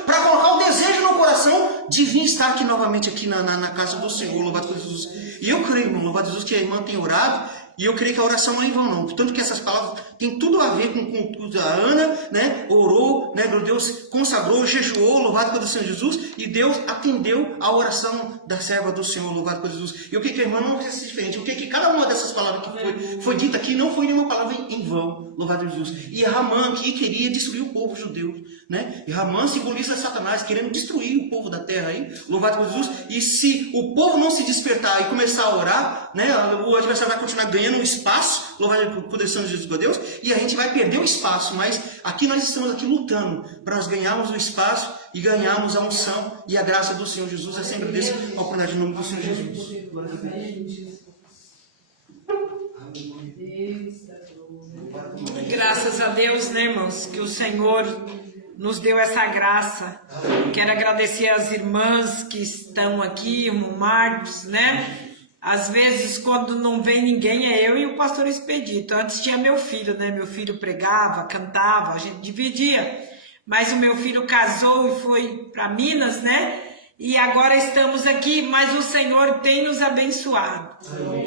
para colocar o desejo no coração de vir estar aqui novamente aqui na casa do Senhor, louvado por Jesus. E eu creio, irmão, louvado por Jesus, que a irmã tem orado, e eu creio que a oração não é em vão, não. Tanto que essas palavras têm tudo a ver com tudo. A Ana, né, orou, né, Deus consagrou, jejuou, louvado pelo Senhor Jesus, e Deus atendeu a oração da serva do Senhor, louvado pelo Jesus. E eu creio que a irmã não precisa ser diferente. Eu creio que cada uma dessas palavras que foi dita aqui não foi nenhuma palavra em vão, louvado pelo Jesus. E Ramã aqui queria destruir o povo judeu, né? E Ramã simboliza Satanás querendo destruir o povo da terra aí, louvado pelo Jesus. E se o povo não se despertar e começar a orar, né, o adversário vai continuar ganhando um espaço, louvado pelo poder de Jesus, meu Deus, e a gente vai perder o espaço, mas aqui nós estamos aqui lutando para nós ganharmos o espaço e ganharmos a unção e a graça do Senhor Jesus. Eu sempre agradeço a oportunidade em nome do Senhor Jesus. Glória a Deus. Graças a Deus, né, irmãos, que o Senhor nos deu essa graça. Quero agradecer às irmãs que estão aqui, o Marcos, né? Às vezes, quando não vem ninguém, é eu e o pastor Expedito. Antes tinha meu filho, né? Meu filho pregava, cantava, a gente dividia. Mas o meu filho casou e foi para Minas, né? E agora estamos aqui, mas o Senhor tem nos abençoado.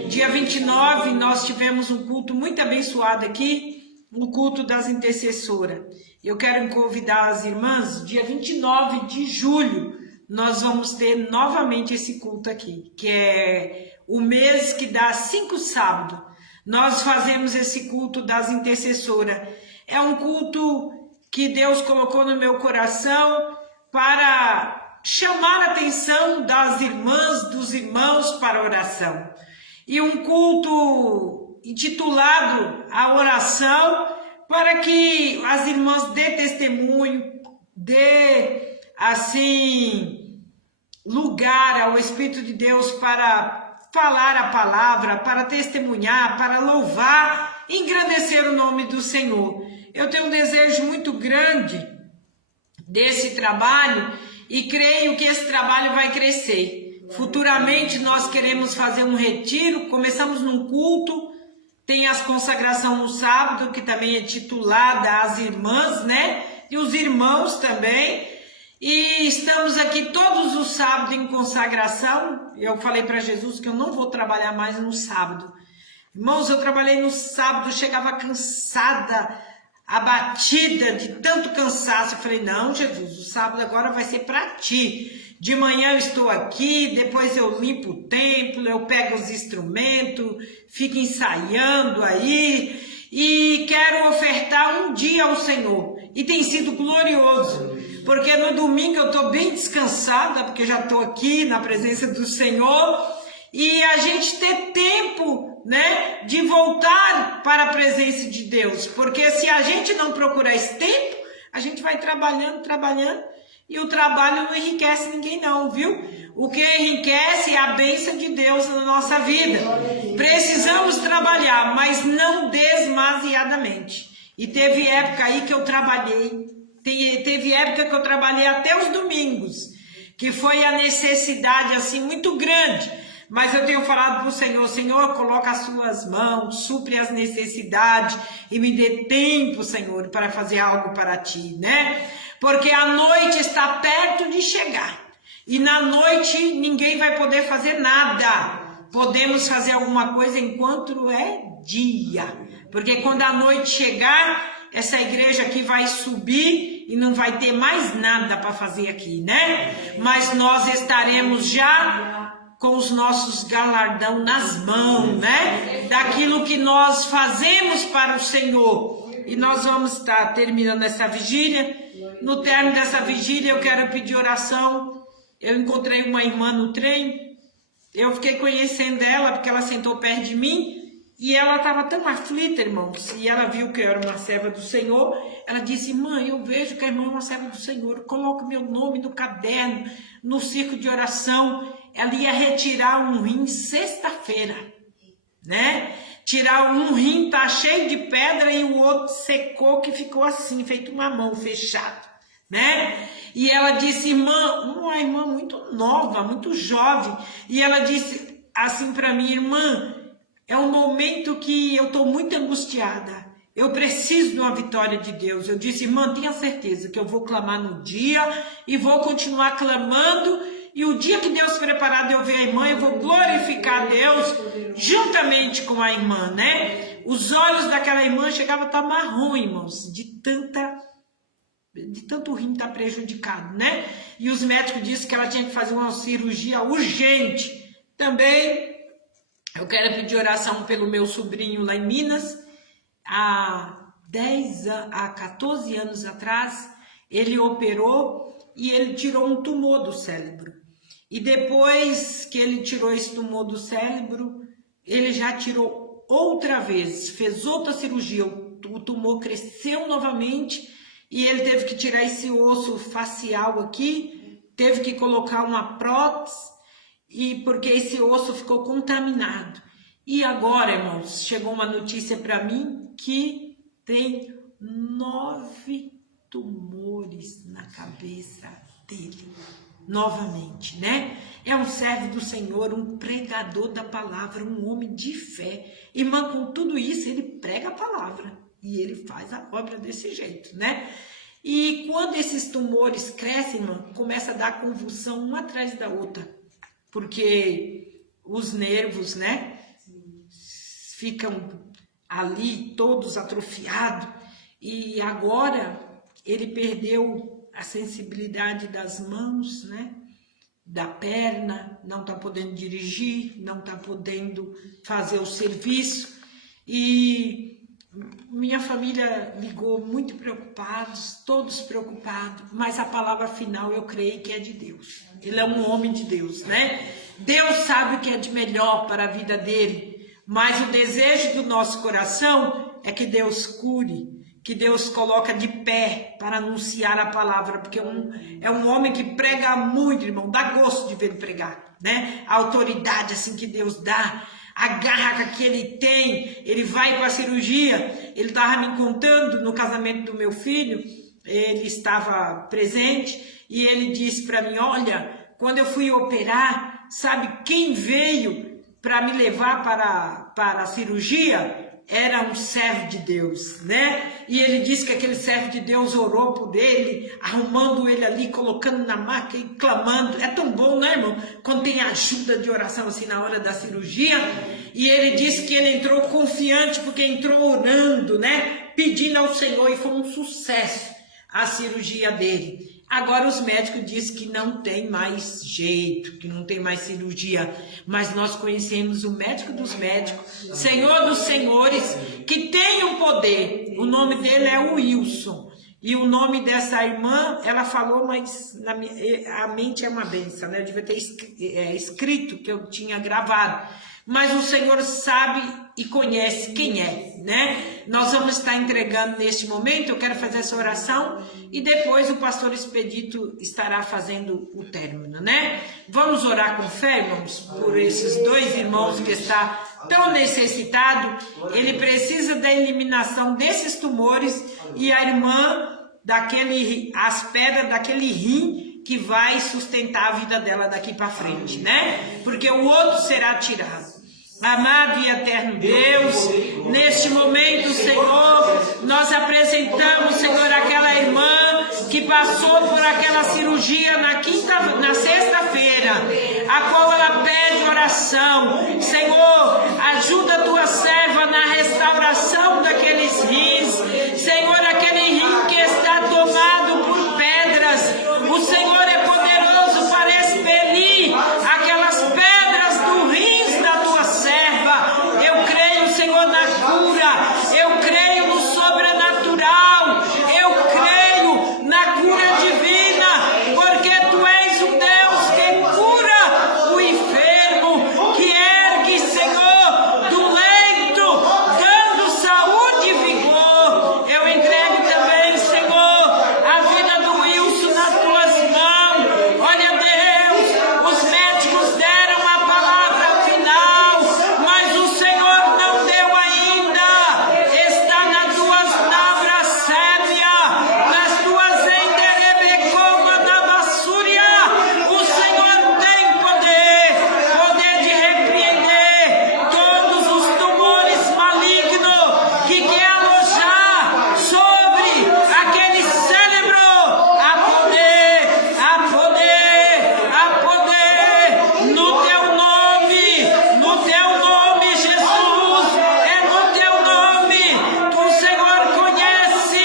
Dia 29, nós tivemos um culto muito abençoado aqui, o culto das intercessoras. Eu quero convidar as irmãs, dia 29 de julho, nós vamos ter novamente esse culto aqui, que é o mês que dá 5 sábados. Nós fazemos esse culto das intercessoras. É um culto que Deus colocou no meu coração para chamar a atenção das irmãs, dos irmãos para a oração. E um culto intitulado A Oração, para que as irmãs dê testemunho, dê, assim, lugar ao Espírito de Deus para falar a palavra, para testemunhar, para louvar, engrandecer o nome do Senhor. Eu tenho um desejo muito grande desse trabalho e creio que esse trabalho vai crescer. Futuramente nós queremos fazer um retiro, começamos num culto, tem as consagração no sábado, que também é titulada às irmãs, né? E os irmãos também. E estamos aqui todos os sábados em consagração. Eu falei para Jesus que eu não vou trabalhar mais no sábado. Irmãos, eu trabalhei no sábado, chegava cansada, abatida de tanto cansaço. Eu falei, não, Jesus, o sábado agora vai ser para ti. De manhã eu estou aqui, depois eu limpo o templo, eu pego os instrumentos, fico ensaiando aí e quero ofertar um dia ao Senhor. E tem sido glorioso, porque no domingo eu estou bem descansada, porque já estou aqui na presença do Senhor, e a gente ter tempo, né, de voltar para a presença de Deus, porque se a gente não procurar esse tempo, a gente vai trabalhando, e o trabalho não enriquece ninguém não, viu? O que enriquece é a bênção de Deus na nossa vida. Precisamos trabalhar, mas não demasiadamente. E teve época aí que eu trabalhei, teve época que eu trabalhei até os domingos, que foi a necessidade assim muito grande. Mas eu tenho falado para o Senhor, Senhor, coloca as suas mãos, supre as necessidades e me dê tempo, Senhor, para fazer algo para ti, né? Porque a noite está perto de chegar. E na noite ninguém vai poder fazer nada. Podemos fazer alguma coisa enquanto é dia. Porque quando a noite chegar, essa igreja aqui vai subir e não vai ter mais nada para fazer aqui, né? Mas nós estaremos já com os nossos galardão nas mãos, né? Daquilo que nós fazemos para o Senhor. E nós vamos estar terminando essa vigília. No término dessa vigília, eu quero pedir oração. Eu encontrei uma irmã no trem. Eu fiquei conhecendo ela porque ela sentou perto de mim. E ela estava tão aflita, irmãos, e ela viu que eu era uma serva do Senhor. Ela disse, mãe, eu vejo que a irmã é uma serva do Senhor, coloca meu nome no caderno, no círculo de oração. Ela ia retirar um rim sexta-feira, né? Tirar um rim, tá cheio de pedra, e o outro secou, que ficou assim, feito uma mão fechada, né? E ela disse, irmã, uma irmã muito nova, muito jovem, e ela disse assim para mim, irmã, é um momento que eu estou muito angustiada. Eu preciso de uma vitória de Deus. Eu disse, irmã, tenha certeza que eu vou clamar no dia e vou continuar clamando. E o dia que Deus preparar de eu ver a irmã, eu vou glorificar a Deus juntamente com a irmã, né? Os olhos daquela irmã chegavam a estar marrom, irmãos, de tanto rim estar prejudicado, né? E os médicos disseram que ela tinha que fazer uma cirurgia urgente. Também eu quero pedir oração pelo meu sobrinho lá em Minas. Há 14 anos atrás, ele operou e ele tirou um tumor do cérebro. E depois que ele tirou esse tumor do cérebro, ele já tirou outra vez, fez outra cirurgia. O tumor cresceu novamente e ele teve que tirar esse osso facial aqui, teve que colocar uma prótese, e porque esse osso ficou contaminado. E agora, irmãos, chegou uma notícia para mim que tem 9 tumores na cabeça dele, novamente, né? É um servo do Senhor, um pregador da palavra, um homem de fé. Irmã, com tudo isso, ele prega a palavra e ele faz a obra desse jeito, né? E quando esses tumores crescem, irmã, começa a dar convulsão uma atrás da outra, porque os nervos, né, ficam ali todos atrofiados, e agora ele perdeu a sensibilidade das mãos, né, da perna, não está podendo dirigir, não está podendo fazer o serviço, e minha família ligou muito preocupados, todos preocupados, mas a palavra final eu creio que é de Deus. Ele é um homem de Deus, né? Deus sabe o que é de melhor para a vida dele, mas o desejo do nosso coração é que Deus cure, que Deus coloca de pé para anunciar a palavra, porque é um homem que prega muito, irmão, dá gosto de ver ele pregar, né? A autoridade assim que Deus dá, a garra que ele tem, ele vai para a cirurgia. Ele estava me contando no casamento do meu filho, ele estava presente, e ele disse para mim, olha, quando eu fui operar, sabe quem veio para me levar para a cirurgia? Era um servo de Deus, né? E ele disse que aquele servo de Deus orou por ele, arrumando ele ali, colocando na maca e clamando. É tão bom, né, irmão? Quando tem ajuda de oração assim na hora da cirurgia. E ele disse que ele entrou confiante porque entrou orando, né? Pedindo ao Senhor, e foi um sucesso a cirurgia dele. Agora os médicos dizem que não tem mais jeito, que não tem mais cirurgia, mas nós conhecemos o médico dos médicos, Senhor dos senhores, que tem o poder. O nome dele é Wilson, e o nome dessa irmã, ela falou, mas a mente é uma benção, né? Eu devia ter escrito que eu tinha gravado, mas o Senhor sabe e conhece quem é, né? Nós vamos estar entregando neste momento. Eu quero fazer essa oração e depois o pastor Expedito estará fazendo o término, né? Vamos orar com fé, irmãos, por esses dois irmãos que está tão necessitado. Ele precisa da eliminação desses tumores, e a irmã as pedras daquele rim, que vai sustentar a vida dela daqui para frente, né? Porque o outro será tirado. Amado e eterno Deus, neste momento, Senhor, nós apresentamos, Senhor, aquela irmã que passou por aquela cirurgia na sexta-feira, a qual ela pede oração. Senhor, ajuda a tua serva na restauração daqueles rins. Senhor, aquele rim que está tomado por pedras, o Senhor é poderoso para expelir aquelas pedras do rins da tua serva. Eu creio, Senhor, na cura, eu creio no sobrenatural, eu creio na cura divina, porque tu és o Deus que cura o enfermo, que ergue, Senhor, do leito, dando saúde e vigor. Eu entrego também, Senhor, a vida do Wilson nas tuas mãos. Olha, Deus, os médicos deram a palavra final, mas o Senhor não deu ainda. Está nas tuas lavras sépia, nas tuas enderebecoma da bassúria. O Senhor tem poder de repreender todos os tumores malignos que quer alojar sobre aquele cérebro. Há poder, no teu nome, Jesus, é no teu nome. O Senhor conhece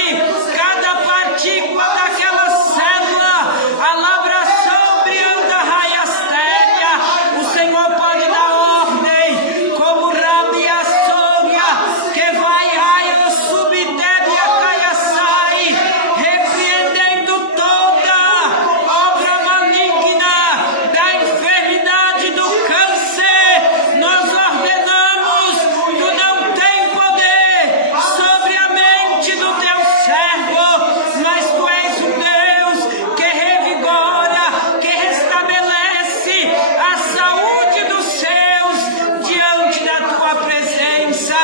cada partícula daquela célula, a labração brianda raiastéria. O Senhor pode dar ordem, como rabia sória, que vai raio subdébia caiaçai, repreendendo toda obra maligna da enfermidade do câncer. Nós ordenamos, tu não tem poder sobre a mente do teu servo, mas tu és o Deus que revigora, que restabelece a saúde dos seus diante da tua presença.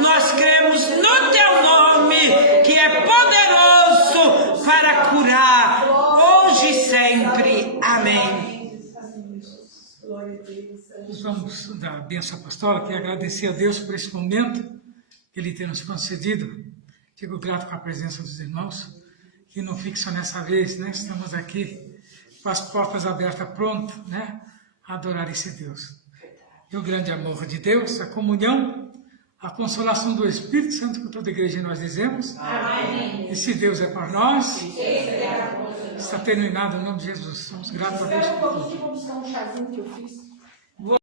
Nós cremos no teu nome, que é poderoso para curar, hoje e sempre. Amém. Nós vamos dar a bênção apostólica e agradecer a Deus por esse momento que Ele tem nos concedido. Fico grato com a presença dos irmãos, que não fique só nessa vez, né? Estamos aqui com as portas abertas, pronto, né? A adorar esse Deus. E o grande amor de Deus, a comunhão, a consolação do Espírito Santo com toda a igreja, nós dizemos. Amém. Esse Deus é por nós. Está terminado em nome de Jesus. Somos gratos a Deus por tudo. Vamos buscar um chazinho que eu fiz.